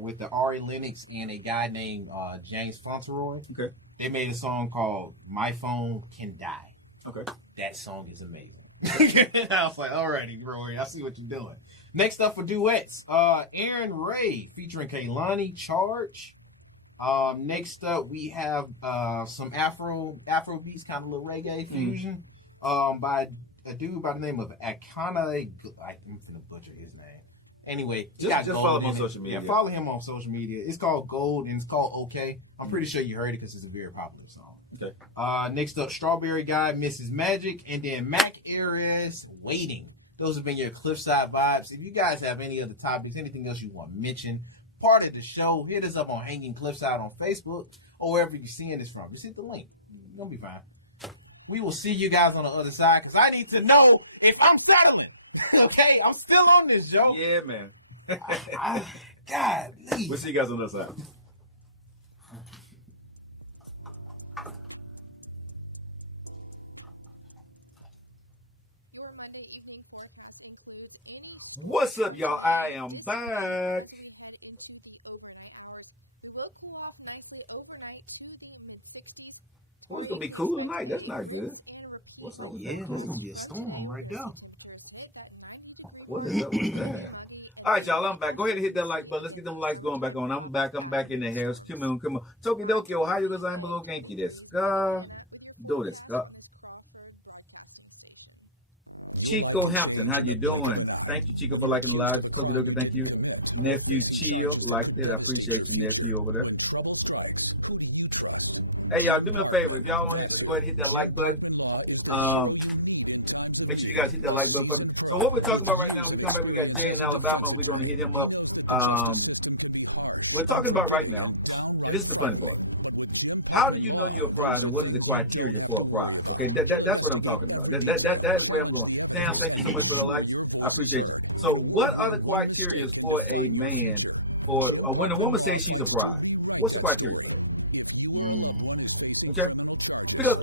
with the Ari Lennox and a guy named James Fauntleroy. Okay. They made a song called My Phone Can Die. Okay. That song is amazing. I was like, alrighty, Rory, I see what you're doing. Next up for duets, Aaron Ray featuring Kaylani Charge. Next up, we have some Afro beats, kind of a little reggae fusion, by a dude by the name of Akana. I'm gonna butcher his name. Anyway, just follow him on social media. Yeah, follow him on social media. It's called Gold and it's called OK. I'm pretty sure you heard it because it's a very popular song. Okay. Next up, Strawberry Guy, Mrs. Magic, and then Mac Ayres, Waiting. Those have been your Cliffside vibes. If you guys have any other topics, anything else you want to mention, part of the show, hit us up on Hanging Cliffside on Facebook or wherever you're seeing this from. Just hit the link. You're going to be fine. We will see you guys on the other side because I need to know if I'm settling. Okay? I'm still on this, Joe. Yeah, man. God, please. We'll see you guys on the other side. What's up, y'all? I am back. Oh, it's gonna be cool tonight. That's not good. What's up with that? Yeah, there's gonna be a storm right there. What is up with that? All right, y'all. I'm back. Go ahead and hit that like button. Let's get them lights going back on. I'm back. I'm back in the house. Come on. Tokidoki, Ohio, gozaimasu. Genki desu ka? Do desu ka? Chico Hampton, how you doing? Thank you, Chico, for liking the live. Tokidoki, thank you. Nephew Chill, liked it. I appreciate you, nephew, over there. Hey, y'all, do me a favor. If y'all want to just go ahead and hit that like button. Make sure you guys hit that like button for me. So what we're talking about right now, we come back, we got Jay in Alabama. We're going to hit him up. We're talking about right now, and this is the funny part. How do you know you're a prize, and what is the criteria for a prize? Okay, that's what I'm talking about. That is where I'm going. Tam, thank you so much for the likes. I appreciate you. So what are the criteria for a man, for when a woman says she's a prize? What's the criteria for that? Okay? Because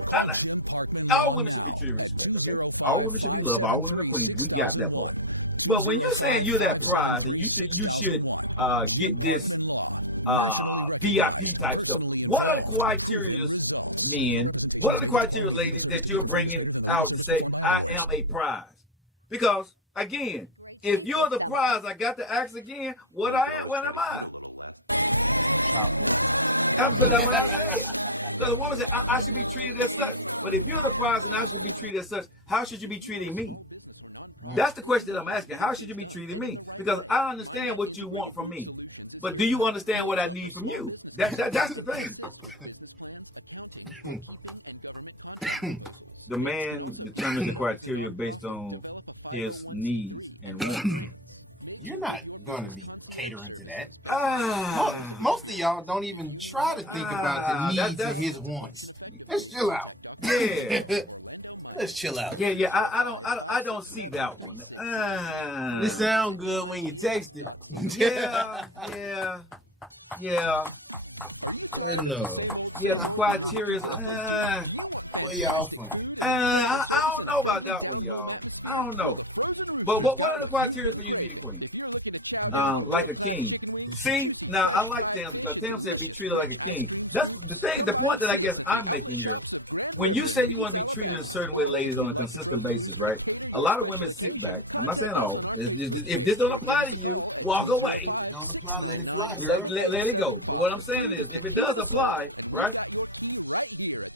all women should be treated with respect, okay? All women should be loved. All women are queens. We got that part. But when you're saying you're that prize, and you should get this VIP type stuff. What are the criteria, men? What are the criteria, ladies, that you're bringing out to say I am a prize? Because again, if you're the prize, I got to ask again, what am I? That's what I'm saying. Because a woman said I should be treated as such. But if you're the prize and I should be treated as such, how should you be treating me? That's the question that I'm asking. How should you be treating me? Because I understand what you want from me. But do you understand what I need from you? That's the thing. The man determines the criteria based on his needs and wants. You're not going to be catering to that. Most of y'all don't even try to think about the needs and his wants. Let's chill out. Yeah. Let's chill out. Yeah. I don't see that one. It sound good when you text it. Yeah. No. Yeah, the criteria. What y'all funny? I don't know about that one, y'all. I don't know. But what are the criteria for you to be the queen? Like a king. See, now I like Tam because Tam said be treated like a king. That's the thing. The point that I guess I'm making here. When you say you want to be treated a certain way, ladies, on a consistent basis, right? A lot of women sit back. I'm not saying all. If this don't apply to you, walk away. Don't apply, let it fly. Let it go. But what I'm saying is, if it does apply, right?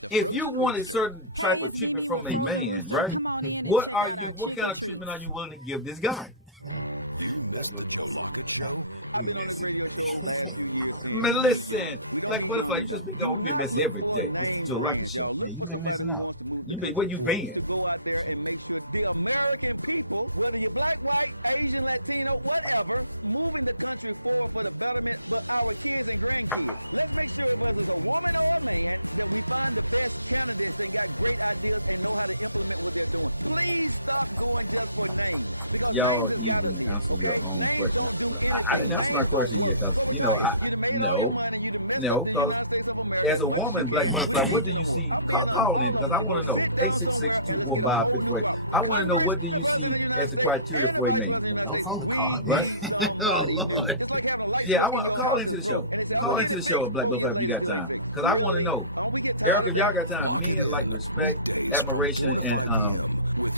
If you want a certain type of treatment from a man, right? What kind of treatment are you willing to give this guy? That's what we messy today. Man, listen. Like Butterfly, you just been going. We've been messing every day. This is your Lockett show. Yeah, you've been missing out. Where you been? Y'all even answer your own question. I didn't answer my question yet because, no, because as a woman, Black Butterfly, what do you see? Call in because I want to know. 866-245-58. I want to know what do you see as the criteria for a man? Don't phone the call, right? Oh Lord. Yeah, I want to call into the show. Call into the show, Black Butterfly, if you got time, because I want to know. Eric, if y'all got time, men like respect, admiration, and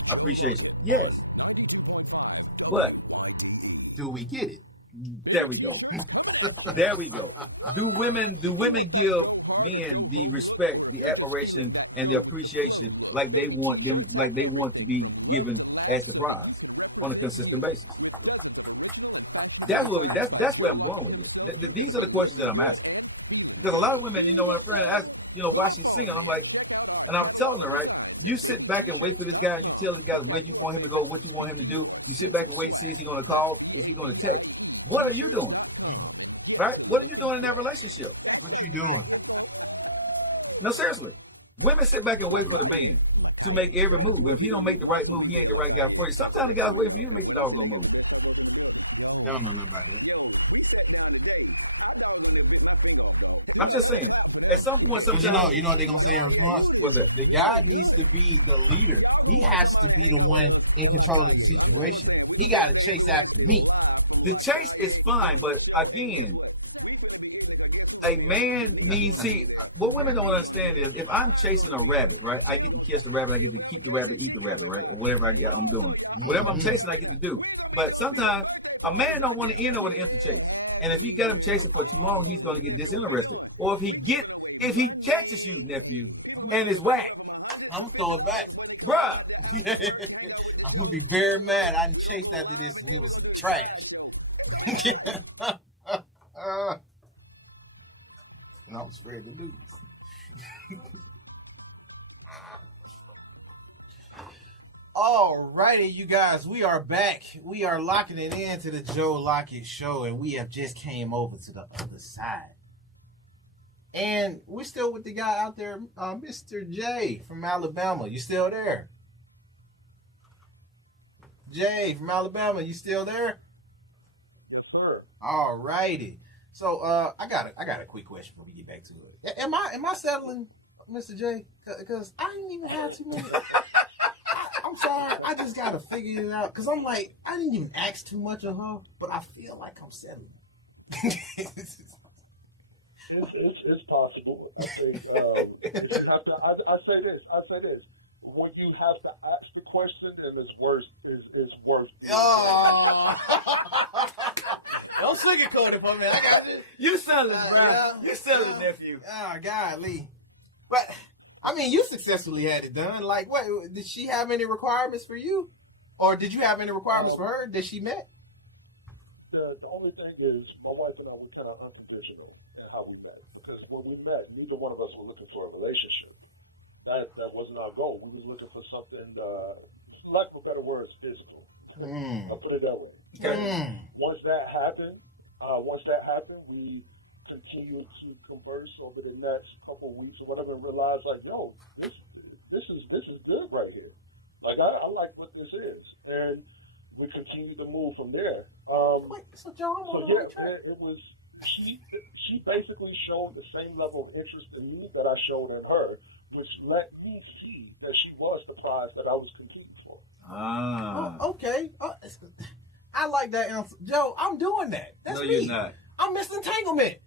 appreciation. Yes. But do we get it? There we go. There we go. Do women give men the respect, the admiration, and the appreciation like they want to be given as the prize on a consistent basis? That's where I'm going with it. These are the questions that I'm asking. Because a lot of women, when a friend asks, why she's single, I'm like, and I'm telling her, right, you sit back and wait for this guy, and you tell the guy where you want him to go, what you want him to do. You sit back and wait and see, is he going to call? Is he going to text? What are you doing? Right? What are you doing in that relationship? What you doing? No, seriously. Women sit back and wait for the man to make every move. And if he don't make the right move, he ain't the right guy for you. Sometimes the guy's waiting for you to make the doggone move. They don't know nothing about it. I'm just saying. At some point, sometimes... You know what they're going to say in response? What's that? The guy needs to be the leader. He has to be the one in control of the situation. He got to chase after me. The chase is fine, but again, a man needs... See, what women don't understand is if I'm chasing a rabbit, right, I get to kiss the rabbit, I get to keep the rabbit, eat the rabbit, right, or whatever I'm doing. Whatever I'm chasing, I get to do. But sometimes a man don't want to end up with an empty chase. And if you got him chasing for too long, he's going to get disinterested. Or if he catches you, nephew, and it's whack, I'm going to throw it back. Bruh. I'm going to be very mad. I done chased after this and it was trash. And I'm spreading the news. All righty, you guys, we are back. We are locking it into the Joe Lockett Show, and we have just came over to the other side. And we're still with the guy out there, Mr. J from Alabama. You still there? Jay from Alabama, you still there? Yes, sir. All righty. So I got a quick question before we get back to it. Am I settling, Mr. J? Because I didn't even have too many. I'm sorry. I just gotta figure it out. Cause I'm like, I didn't even ask too much of her, but I feel like I'm settling. It's possible. I think you have to. I say this. When you have to ask the question, and it's worse. Oh, don't sugarcoat it for me. I got this. You selling, bro. You selling, nephew. Oh, golly. But I mean, you successfully had it done. Like, what? Did she have any requirements for you, or did you have any requirements for her that she met? The only thing is, my wife and I were kind of unconditional in how we met. Because when we met, neither one of us were looking for a relationship. That wasn't our goal. We was looking for something, lack of better words, physical. I'll put it that way. Okay. Once that happened, we continued to converse over the next couple of weeks or whatever, and realized like, yo, this is good right here. Like I like what this is, and we continued to move from there. So John, it was. She basically showed the same level of interest in me that I showed in her, which let me see that she was the prize that I was competing for. Ah. Oh, okay. I like that answer. Joe, I'm doing that. That's no, me. You're not. I'm Mr. Entanglement.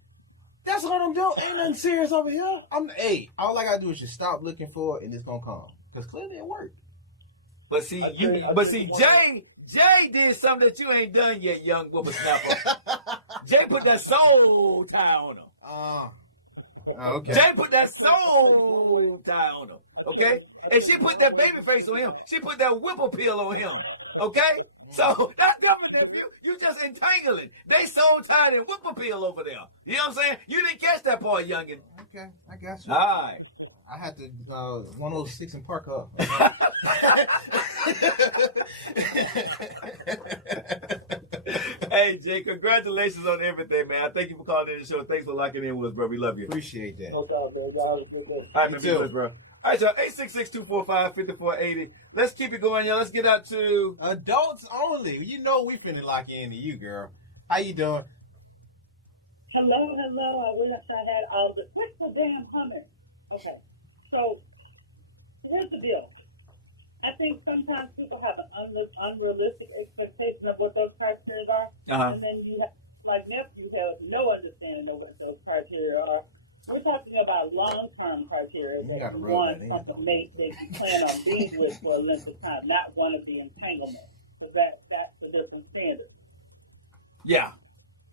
That's what I'm doing. Ain't nothing serious over here. All I gotta do is just stop looking for it and it's gonna come. Because clearly it worked. But see, Jay did something that you ain't done yet, young whippersnapper. Jay put that soul tie on him. Okay. Jay put that soul tie on him. Okay? And she put that baby face on him. She put that whipple pill on him. Okay? So that's different, nephew. You just entangling. They soul tied and whipple pill over there. You know what I'm saying? You didn't catch that part, youngin. Okay, I got you. All right. I had to 106 and park up. Hey, Jay, congratulations on everything, man. I thank you for calling in the show. Thanks for locking in with us, bro. We love you. Appreciate that. Okay, man. Y'all have a good day. All right, man. Be good, bro. All right, y'all. 866-245-5480. Let's keep it going, y'all. Let's get out to adults only. You know we finna lock into you, girl. How you doing? Hello. I wish I had all the. What's the damn humming? Okay, so here's the deal. I think sometimes people have an unrealistic expectation of what those criteria are, and then you have, like nephew, have no understanding of what those criteria are. We're talking about long-term criteria You that gotta you rub want that in, from the though. mate that you plan on being with for a length of time, not one of the entanglement. Because that's the different standard. Yeah,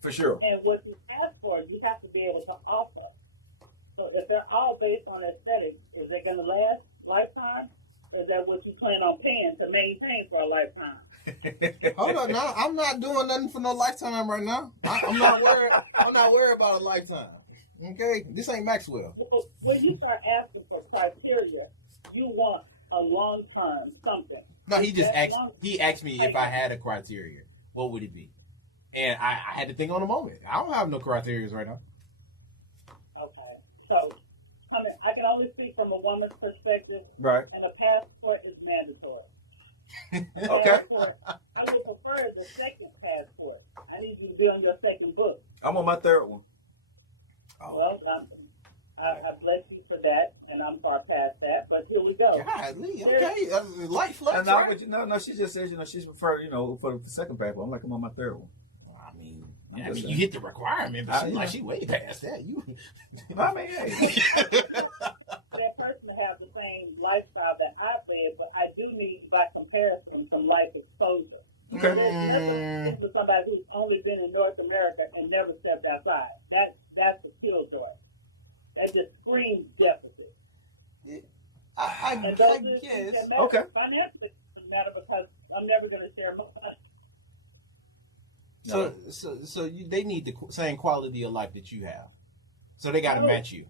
for sure. And what you ask for, you have to be able to offer. So if they're all based on aesthetics, is it going to last lifetime? Is that what you plan on paying to maintain for a lifetime? Hold on, now I'm not doing nothing for no lifetime right now. I'm not worried. I'm not worried about a lifetime. Okay, this ain't Maxwell. Well, when you start asking for criteria, you want a long-term something. No, he just That asked. long- He asked me if I had a criteria, what would it be? And I had to think on the moment. I don't have no criteria right now. Okay. So, I can only speak from a woman's perspective, Right. and a passport is mandatory. Okay. Passport, I would prefer the second passport. I need you to be on your second book. I'm on my third one. Well, I bless you for that, and I'm far past that, but here we go. Golly, okay, light flex, And now, right? but no, she just says, she's prefer, for the second passport. I'm like, I'm on my third one. I mean, I'm I just mean, saying. you hit the requirement, but I- she's yeah. like, she way past that. You. I mean, hey. That person to have the same lifestyle that I live, but I do need, by comparison, some life exposure. Okay. There's nothing for somebody who's only been in North America and never stepped outside. That's a killjoy. That just screams deficit. I And those are the guess. things that matter. Okay. Financially, it doesn't matter because I'm never going to share my money. So they need the same quality of life that you have. So they got to No. match you.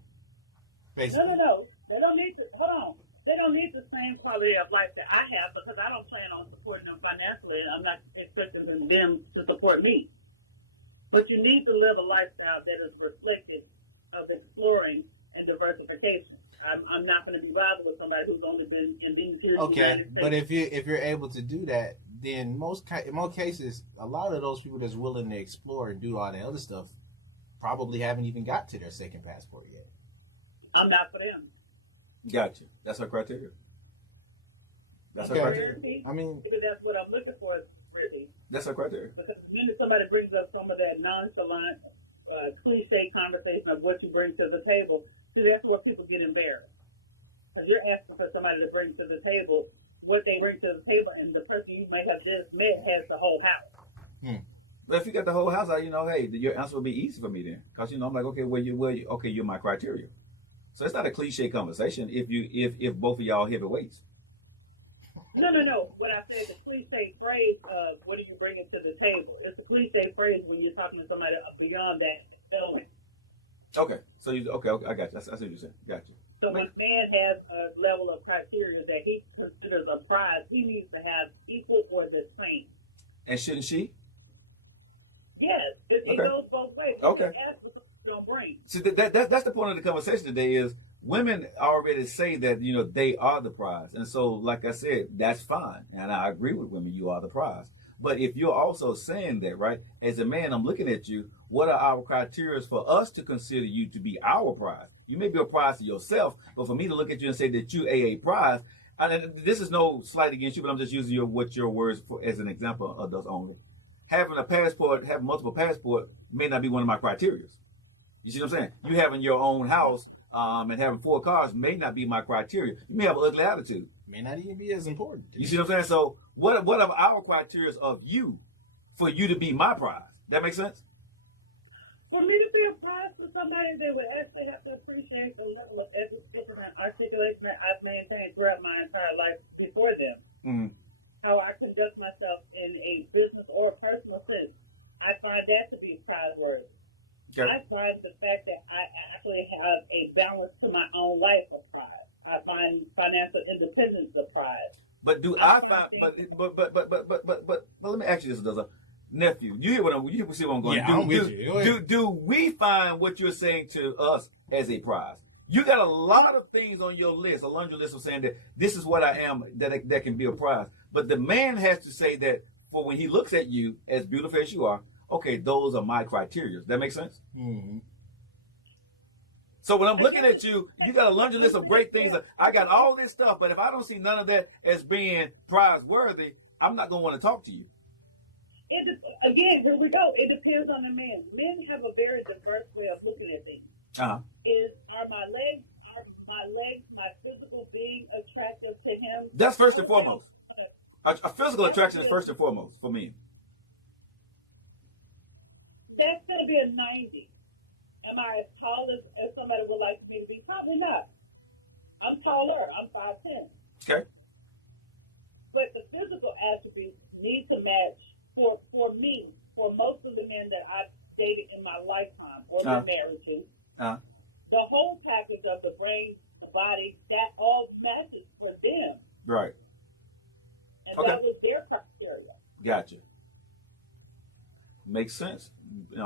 Basically. No. They don't need to, hold on. They don't need the same quality of life that I have because I don't plan on supporting them financially and I'm not expecting them to support me. But you need to live a lifestyle that is reflective of exploring and diversification. I'm not going to be bothered with somebody who's only been in these here. Okay, but if you're able to do that, then in most cases, a lot of those people that's willing to explore and do all the other stuff probably haven't even got to their second passport yet. I'm not for them. Gotcha. That's her criteria. That's Okay. her criteria. I mean, Because that's what I'm looking for, really. That's her criteria. Because the minute somebody brings up some of that nonchalant, cliche conversation of what you bring to the table, see, that's where people get embarrassed. Because you're asking for somebody to bring to the table what they bring to the table, and the person you may have just met has the whole house. But if you got the whole house out, hey, your answer will be easy for me then. Because, I'm like, okay, okay, you're my criteria. So it's not a cliche conversation if both of y'all heavyweights. No. What I said, the cliche phrase of what are you bringing to the table? It's a cliche phrase when you're talking to somebody beyond that element. Okay. So okay, I got you. I see what you're saying. Got you. So when a man has a level of criteria that he considers a prize, he needs to have equal or the same. And shouldn't she? Yes, it Okay. goes both ways. Okay. You can't ask for something you don't bring. See, that's the point of the conversation today is women already say that, they are the prize. And so, like I said, that's fine. And I agree with women, you are the prize. But if you're also saying that, right, as a man, I'm looking at you, what are our criteria for us to consider you to be our prize? You may be a prize to yourself, but for me to look at you and say that you are a prize, and this is no slight against you, but I'm just using your words as an example of those only. Having multiple passports may not be one of my criteria. You see what I'm saying? You having your own house and having 4 cars may not be my criteria. You may have an ugly attitude. may not even be as important. You see what I'm saying? So what are our criteria of you for you to be my prize? That makes sense? For me to be a prize to somebody, they would actually have to appreciate the level of education and articulation that I've maintained throughout my entire life before them. Mm-hmm. How I conduct myself in a business or personal sense. I find that to be prize-worthy. Okay. I find the fact that I actually have a balance to my own life of pride. I find financial independence of pride. But do I find? But let me ask you this, Doza. Nephew, you hear you see what I'm going? Yeah, I'm with you. Go ahead. Do we find what you're saying to us as a prize? You got a lot of things on your list, a laundry list of saying that this is what I am, that can be a prize. But the man has to say that for when he looks at you, as beautiful as you are, okay, those are my criteria. That make sense? Mm-hmm. So when I'm looking at you, you got a laundry list of great things. I got all this stuff, but if I don't see none of that as being prize worthy, I'm not going to want to talk to you. Again, here we go. It depends on the man. Men have a very diverse way of looking at things. Uh-huh. Is That's first and foremost. A physical attraction is first and foremost for me. That's going to be a 90. Am I as tall as somebody would like me to be? Probably not. I'm taller. I'm 5'10". Okay. But the physical attributes need to match for me, for most of the men that I've dated in my lifetime or been married to. The whole package of the brain, the body, that all matches for them. Right. And that was their criteria. Gotcha. Makes sense.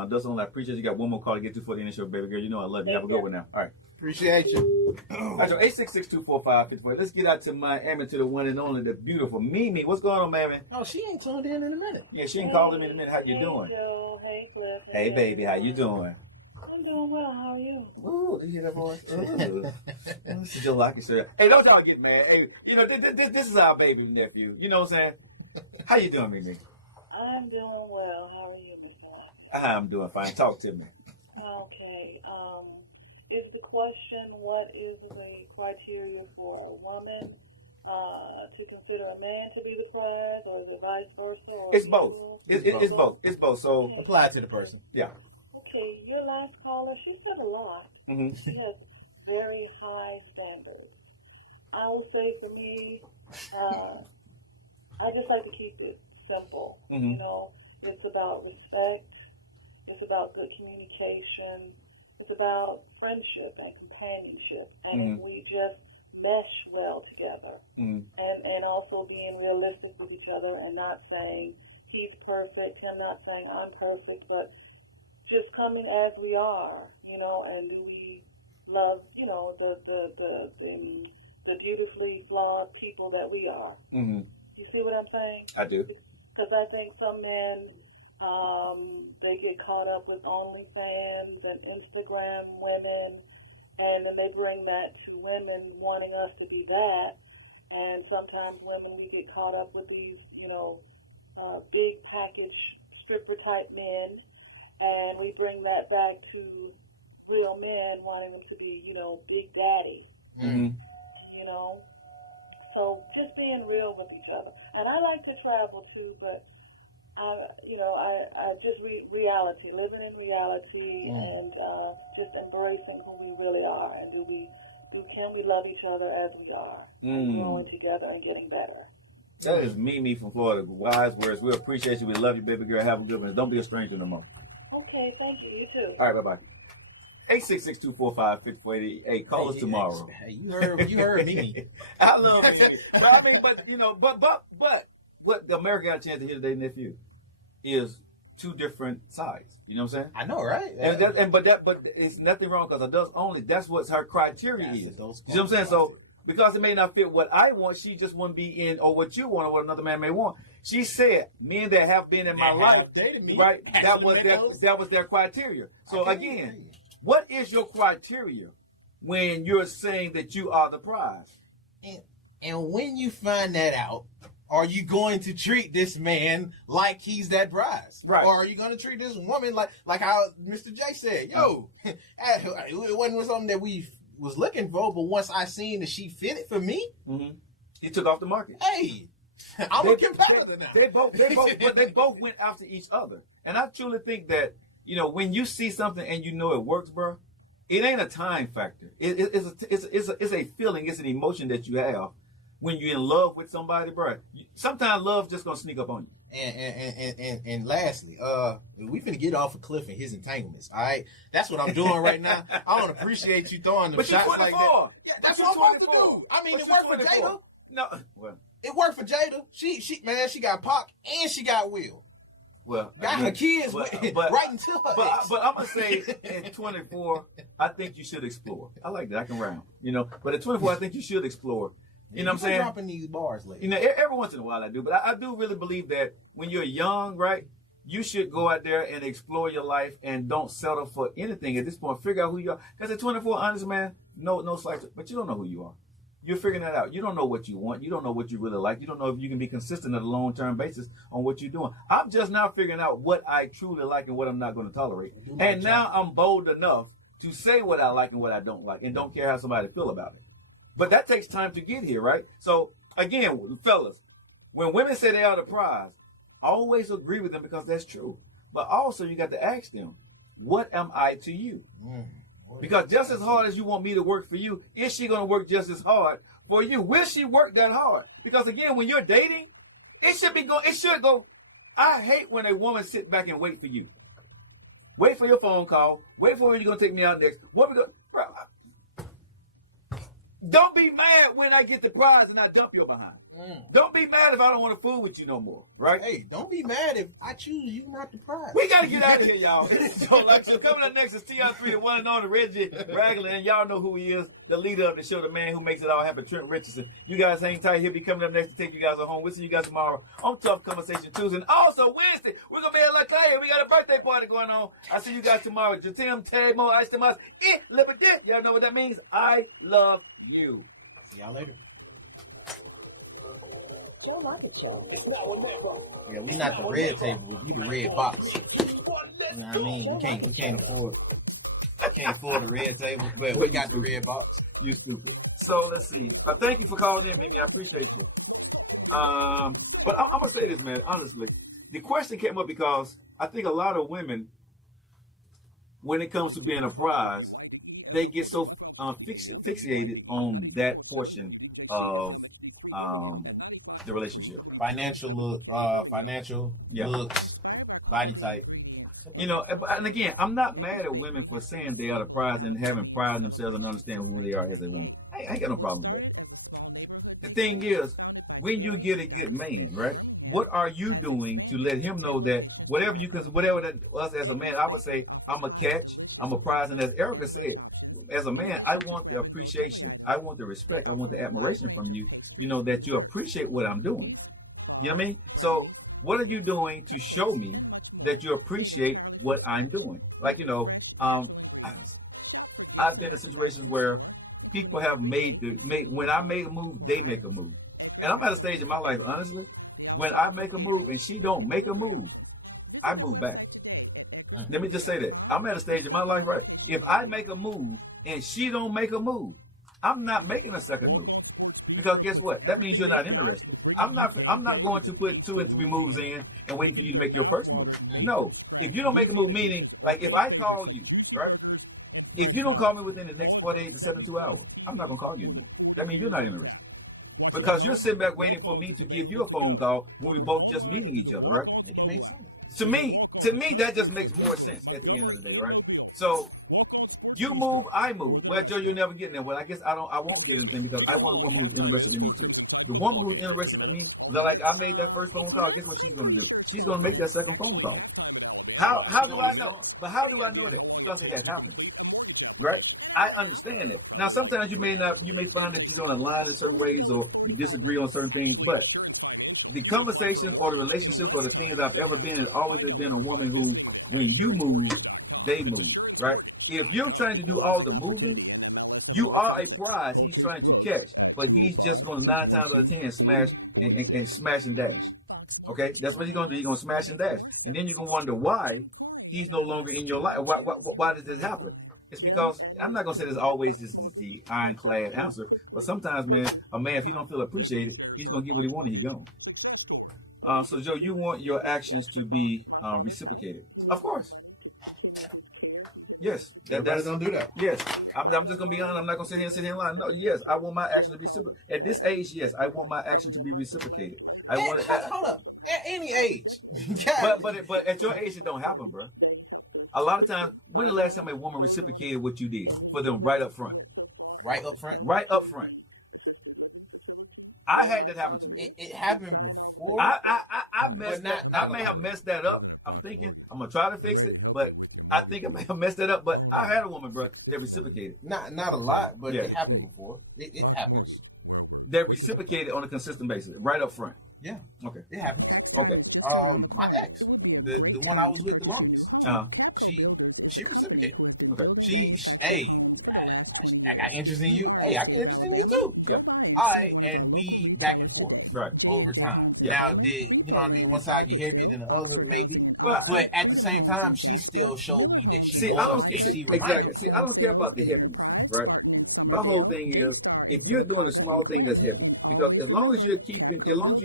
Doesn't I appreciate you. Got one more call to get to for the initial, baby girl. You know I love you. Have a good one now. All right. Appreciate you. All right, so 866-245-54. Let's get out to Miami to the one and only, the beautiful Mimi. What's going on, Miami? Oh, she ain't tuned in a minute. Yeah, she ain't called me in a minute. How you doing? Joe. Hey, Cliff. Hey, baby. How you doing? I'm doing well. How are you? Ooh, did you hear that voice? This is Joe Lockett. Hey, don't y'all get mad. Hey, this is our baby nephew. You know what I'm saying? How you doing, Mimi? I'm doing well. How are you, Mr. I'm doing fine. Talk to me. Okay. Is the question, what is the criteria for a woman to consider a man to be the prize, or is it vice versa? Or it's both. It's both. It's both. So apply it to the person. Yeah. Okay, your last caller, she said a lot. Mm-hmm. She has very high standards. I will say for me, I just like to keep it simple. Mm-hmm. It's about respect. It's about good communication. It's about friendship and companionship. And we just mesh well together. And also being realistic with each other and not saying he's perfect. I'm not saying I'm perfect, but just coming as we are, and do we love, the beautifully flawed people that we are. Mm-hmm. You see what I'm saying? I do. Because I think some men, they get caught up with OnlyFans and Instagram women, and then they bring that to women wanting us to be that. And sometimes women, we get caught up with these, big package stripper type men, and we bring that back to real men wanting them to be, big daddy. Mm-hmm. So just being real with each other. And I like to travel too, but I just reality, living in reality, and just embracing who we really are, and can we love each other as we are, and growing together and getting better. That is Mimi from Florida. Wise words. We appreciate you. We love you, baby girl. Have a good one. Don't be a stranger no more. Okay, thank you. You too. All right, bye-bye. 866-245-5488. Hey, call us tomorrow. Hey, you heard Mimi. I love Mimi. But what the America got a chance to hear today, nephew, is two different sides. You know what I'm saying? I know, right? But it's nothing wrong because adults only. That's what her criteria is. You know what I'm saying? So because it may not fit what I want, she just wouldn't be in, or what you want, or what another man may want. She said, men that have been in my life, right? That was their criteria. So again, what is your criteria when you're saying that you are the prize? And when you find that out, are you going to treat this man like he's that prize? Right. Or are you going to treat this woman like how Mr. J said, it wasn't something that we was looking for, but once I seen that she fitted for me, he took off the market. Hey, I'm a competitor now. They both went after each other. And I truly think that, when you see something and you know it works, bro, it ain't a time factor. It's a feeling, it's an emotion that you have when you're in love with somebody, bro. Sometimes love just gonna sneak up on you. And lastly, we finna get off a cliff and his entanglements. All right, that's what I'm doing right now. I don't appreciate you throwing them shots like that. Yeah, that's what I'm supposed to do. I mean, it worked for Jada. No, well, it worked for Jada. She got Pac and she got Will. Well, got her kids right into her. But I'm gonna say at 24, I think you should explore. I like that. I can rhyme, But at 24, I think you should explore. You know what I'm saying? Dropping these bars later. Every once in a while I do, but I do really believe that when you're young, right, you should go out there and explore your life and don't settle for anything at this point. Figure out who you are. Because at 24, honest man, no slight, but you don't know who you are. You're figuring that out. You don't know what you want. You don't know what you really like. You don't know if you can be consistent on a long-term basis on what you're doing. I'm just now figuring out what I truly like and what I'm not going to tolerate. And now I'm bold enough to say what I like and what I don't like and don't care how somebody feel about it. But that takes time to get here, right? So again, fellas, when women say they are the prize, I always agree with them because that's true. But also you got to ask them, what am I to you? Because just as hard as you want me to work for you, is she going to work just as hard for you? Will she work that hard? Because again, when you're dating, it should go. I hate when a woman sit back and wait for you. Wait for your phone call. Wait for when you're going to take me out next. What we go? Bro, don't be mad when I get the prize and I dump your behind. Don't be mad if I don't want to fool with you no more, right? Hey, don't be mad if I choose you, not the prize. We got to get out of here, y'all. So coming up next is TR3, the one and only Reggie Ragland, and y'all know who he is, the leader of the show, the man who makes it all happen, Trent Richardson. You guys hang tight. He'll be coming up next to take you guys home. We'll see you guys tomorrow on Tough Conversation Tuesday. And also Wednesday, we're going to be at La Clay. We got a birthday party going on. I'll see you guys tomorrow. Jatim, Ted, Mo, Ice, Tomas, Liberty. Y'all know what that means? I love you. See y'all later. Yeah, we not the red table, we the red box. You know what I mean? We can't afford the red table, but we got the red box. You stupid. So let's see. Thank you for calling in, Mimi. I appreciate you. But I'm gonna say this, man. Honestly, the question came up because I think a lot of women, when it comes to being a prize, they get so fixated on that portion of the relationship. Financial looks, body type. You know, and again, I'm not mad at women for saying they are the prize and having pride in themselves and understanding who they are as they want. I ain't got no problem with that. The thing is, when you get a good man, right? What are you doing to let him know that whatever that us as a man, I would say, I'm a catch, I'm a prize, and as Erica said, as a man, I want the appreciation, I want the respect, I want the admiration from you, you know, that you appreciate what I'm doing. You know what I mean? So what are you doing to show me that you appreciate what I'm doing? Like, you know, I've been in situations where people have when I make a move, they make a move. And I'm at a stage in my life, honestly, when I make a move and she don't make a move, I move back. Let me just say that. I'm at a stage in my life, right? If I make a move and she don't make a move, I'm not making a second move. Because guess what? That means you're not interested. I'm not going to put 2 and 3 moves in and waiting for you to make your first move. No. If you don't make a move, meaning, like if I call you, right? If you don't call me within the next 48 to 72 hours, I'm not going to call you anymore. That means you're not interested. Because you're sitting back waiting for me to give you a phone call when we both just meeting each other, right? It makes sense. To me, that just makes more sense at the end of the day, right? So you move, I move. Well, Joe, you're never getting there. Well, I guess I won't get anything because I want a woman who's interested in me too. The woman who's interested in me, like I made that first phone call, guess what she's gonna do? She's gonna make that second phone call. How do I know? But how do I know that? Because that happens. Right? I understand it. Now sometimes you may find that you don't align in certain ways or you disagree on certain things, but the conversations or the relationships or the things I've ever been has always been a woman who, when you move, they move, right? If you're trying to do all the moving, you are a prize he's trying to catch, but he's just going to 9 times out of 10 smash and smash and dash. Okay? That's what he's going to do. He's going to smash and dash. And then you're going to wonder why he's no longer in your life. Why did this happen? It's because, I'm not going to say there's always this is the ironclad answer, but sometimes, man, a man, if he don't feel appreciated, he's going to get what he wants and he's gone. So, Joe, you want your actions to be reciprocated. Of course. Yes. Everybody don't do that. Yes. I'm just going to be honest. I'm not going to sit here and lie. No, yes, I want my action to be reciprocated. At this age, yes, I want my action to be reciprocated. Hold up. At any age. but at your age, it don't happen, bro. A lot of times, when the last time a woman reciprocated what you did for them right up front? Right up front? Right up front. I had that happen to me. It happened before. I may have messed that up. I'm thinking I'm gonna try to fix it, but I think I may have messed that up. But I had a woman, bro, that reciprocated. Not a lot, but it happened before. It happens. That reciprocated on a consistent basis, right up front. Yeah. Okay. It happens. Okay. My ex, the one I was with the longest. She reciprocated. Okay. She hey, I got interest in you. Hey, I got interest in you too. Yeah. All right, and we back and forth. Right. Over time. Yeah. Now, you know what I mean? One side get heavier than the other, maybe. But at the same time, she still showed me that she was. I don't care about the heaviness, right? My whole thing is, if you're doing a small thing that's heavy, because as long as you're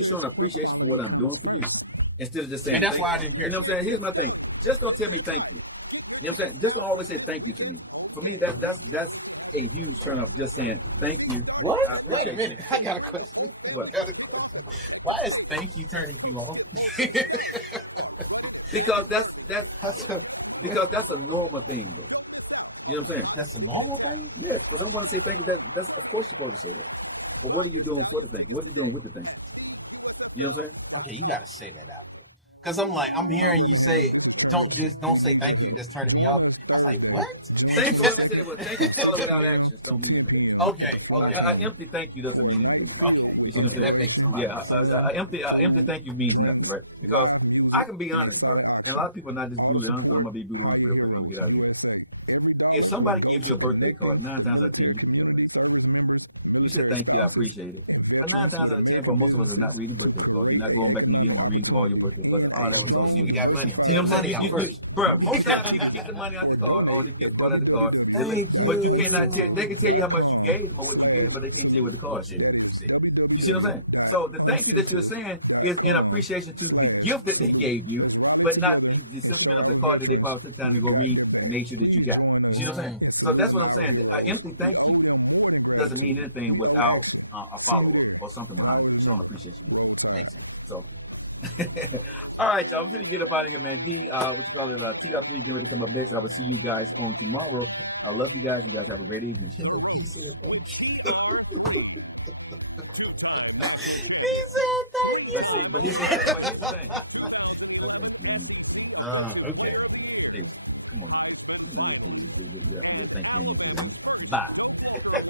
showing appreciation for what I'm doing for you, instead of just saying, and that's thank why I didn't care. you know what I'm saying? Here's my thing. Just don't tell me thank you. You know what I'm saying? Just don't always say thank you to me. For me, that's a huge turn off. Just saying thank you. What? Wait a minute. I got a question. What? Why is thank you turning you off? Because that's a normal thing, bro. You know what I'm saying? That's a normal thing? Yes. For someone to say thank you, that's of course you're supposed to say that. But what are you doing for the thank you? What are you doing with the thank you? You know what I'm saying? Okay, you gotta say that out there. Cause I'm hearing you say don't say thank you, that's turning me off. I was like, what? Thank you followed without actions don't mean anything. Okay. An empty thank you doesn't mean anything. Okay. You see what I'm saying? That makes a lot of sense. An empty thank you means nothing, right? Because I can be honest, bro. And a lot of people are not just brutally honest, but I'm gonna be brutally honest real quick and I'm gonna get out of here. If somebody gives you a birthday card, 9 times out of 10 you said thank you, I appreciate it. But 9 times out of 10, for most of us, are not reading birthday cards. You're not going back and you get them and reading through all your birthday cards. Oh, that was so sweet. You got money. You know what I'm saying? First. Bro, most times people get the money out the card or the gift card out the card. Thank you. But you cannot tell. They can tell you how much you gave them or what you gave them, but they can't tell you what the card said. You see what I'm saying? So the thank you that you're saying is in appreciation to the gift that they gave you, but not the sentiment of the card that they probably took time to go read and make sure that you got. You see what I'm saying? So that's what I'm saying. An empty thank you doesn't mean anything without a follow-up or something behind it. Showing appreciation. Makes sense. So, all right, y'all. I'm going to get up out of here, man. TR3 is going to come up next. I will see you guys on tomorrow. I love you guys. You guys have a great evening. He said thank you. But here's the thing. Thank you, man. Okay. Hey, come on, man. You know you're thank you for them. Bye.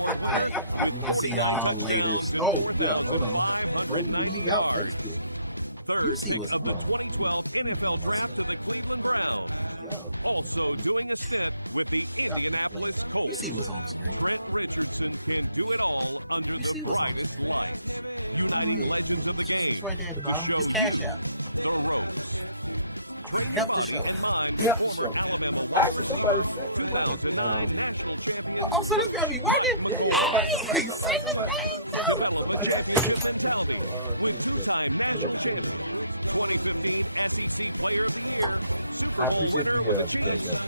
Alright, we're gonna see y'all later. Oh, yeah, hold on. Before we leave out Facebook, you see what's on. Let me pull myself. Yo. You see what's on the screen. You see what's on the screen. Oh, yeah. It's right there at the bottom. It's Cash App. Help the show. Help the show. Actually, somebody said oh, so this gotta be working? Yeah. I appreciate the cash app.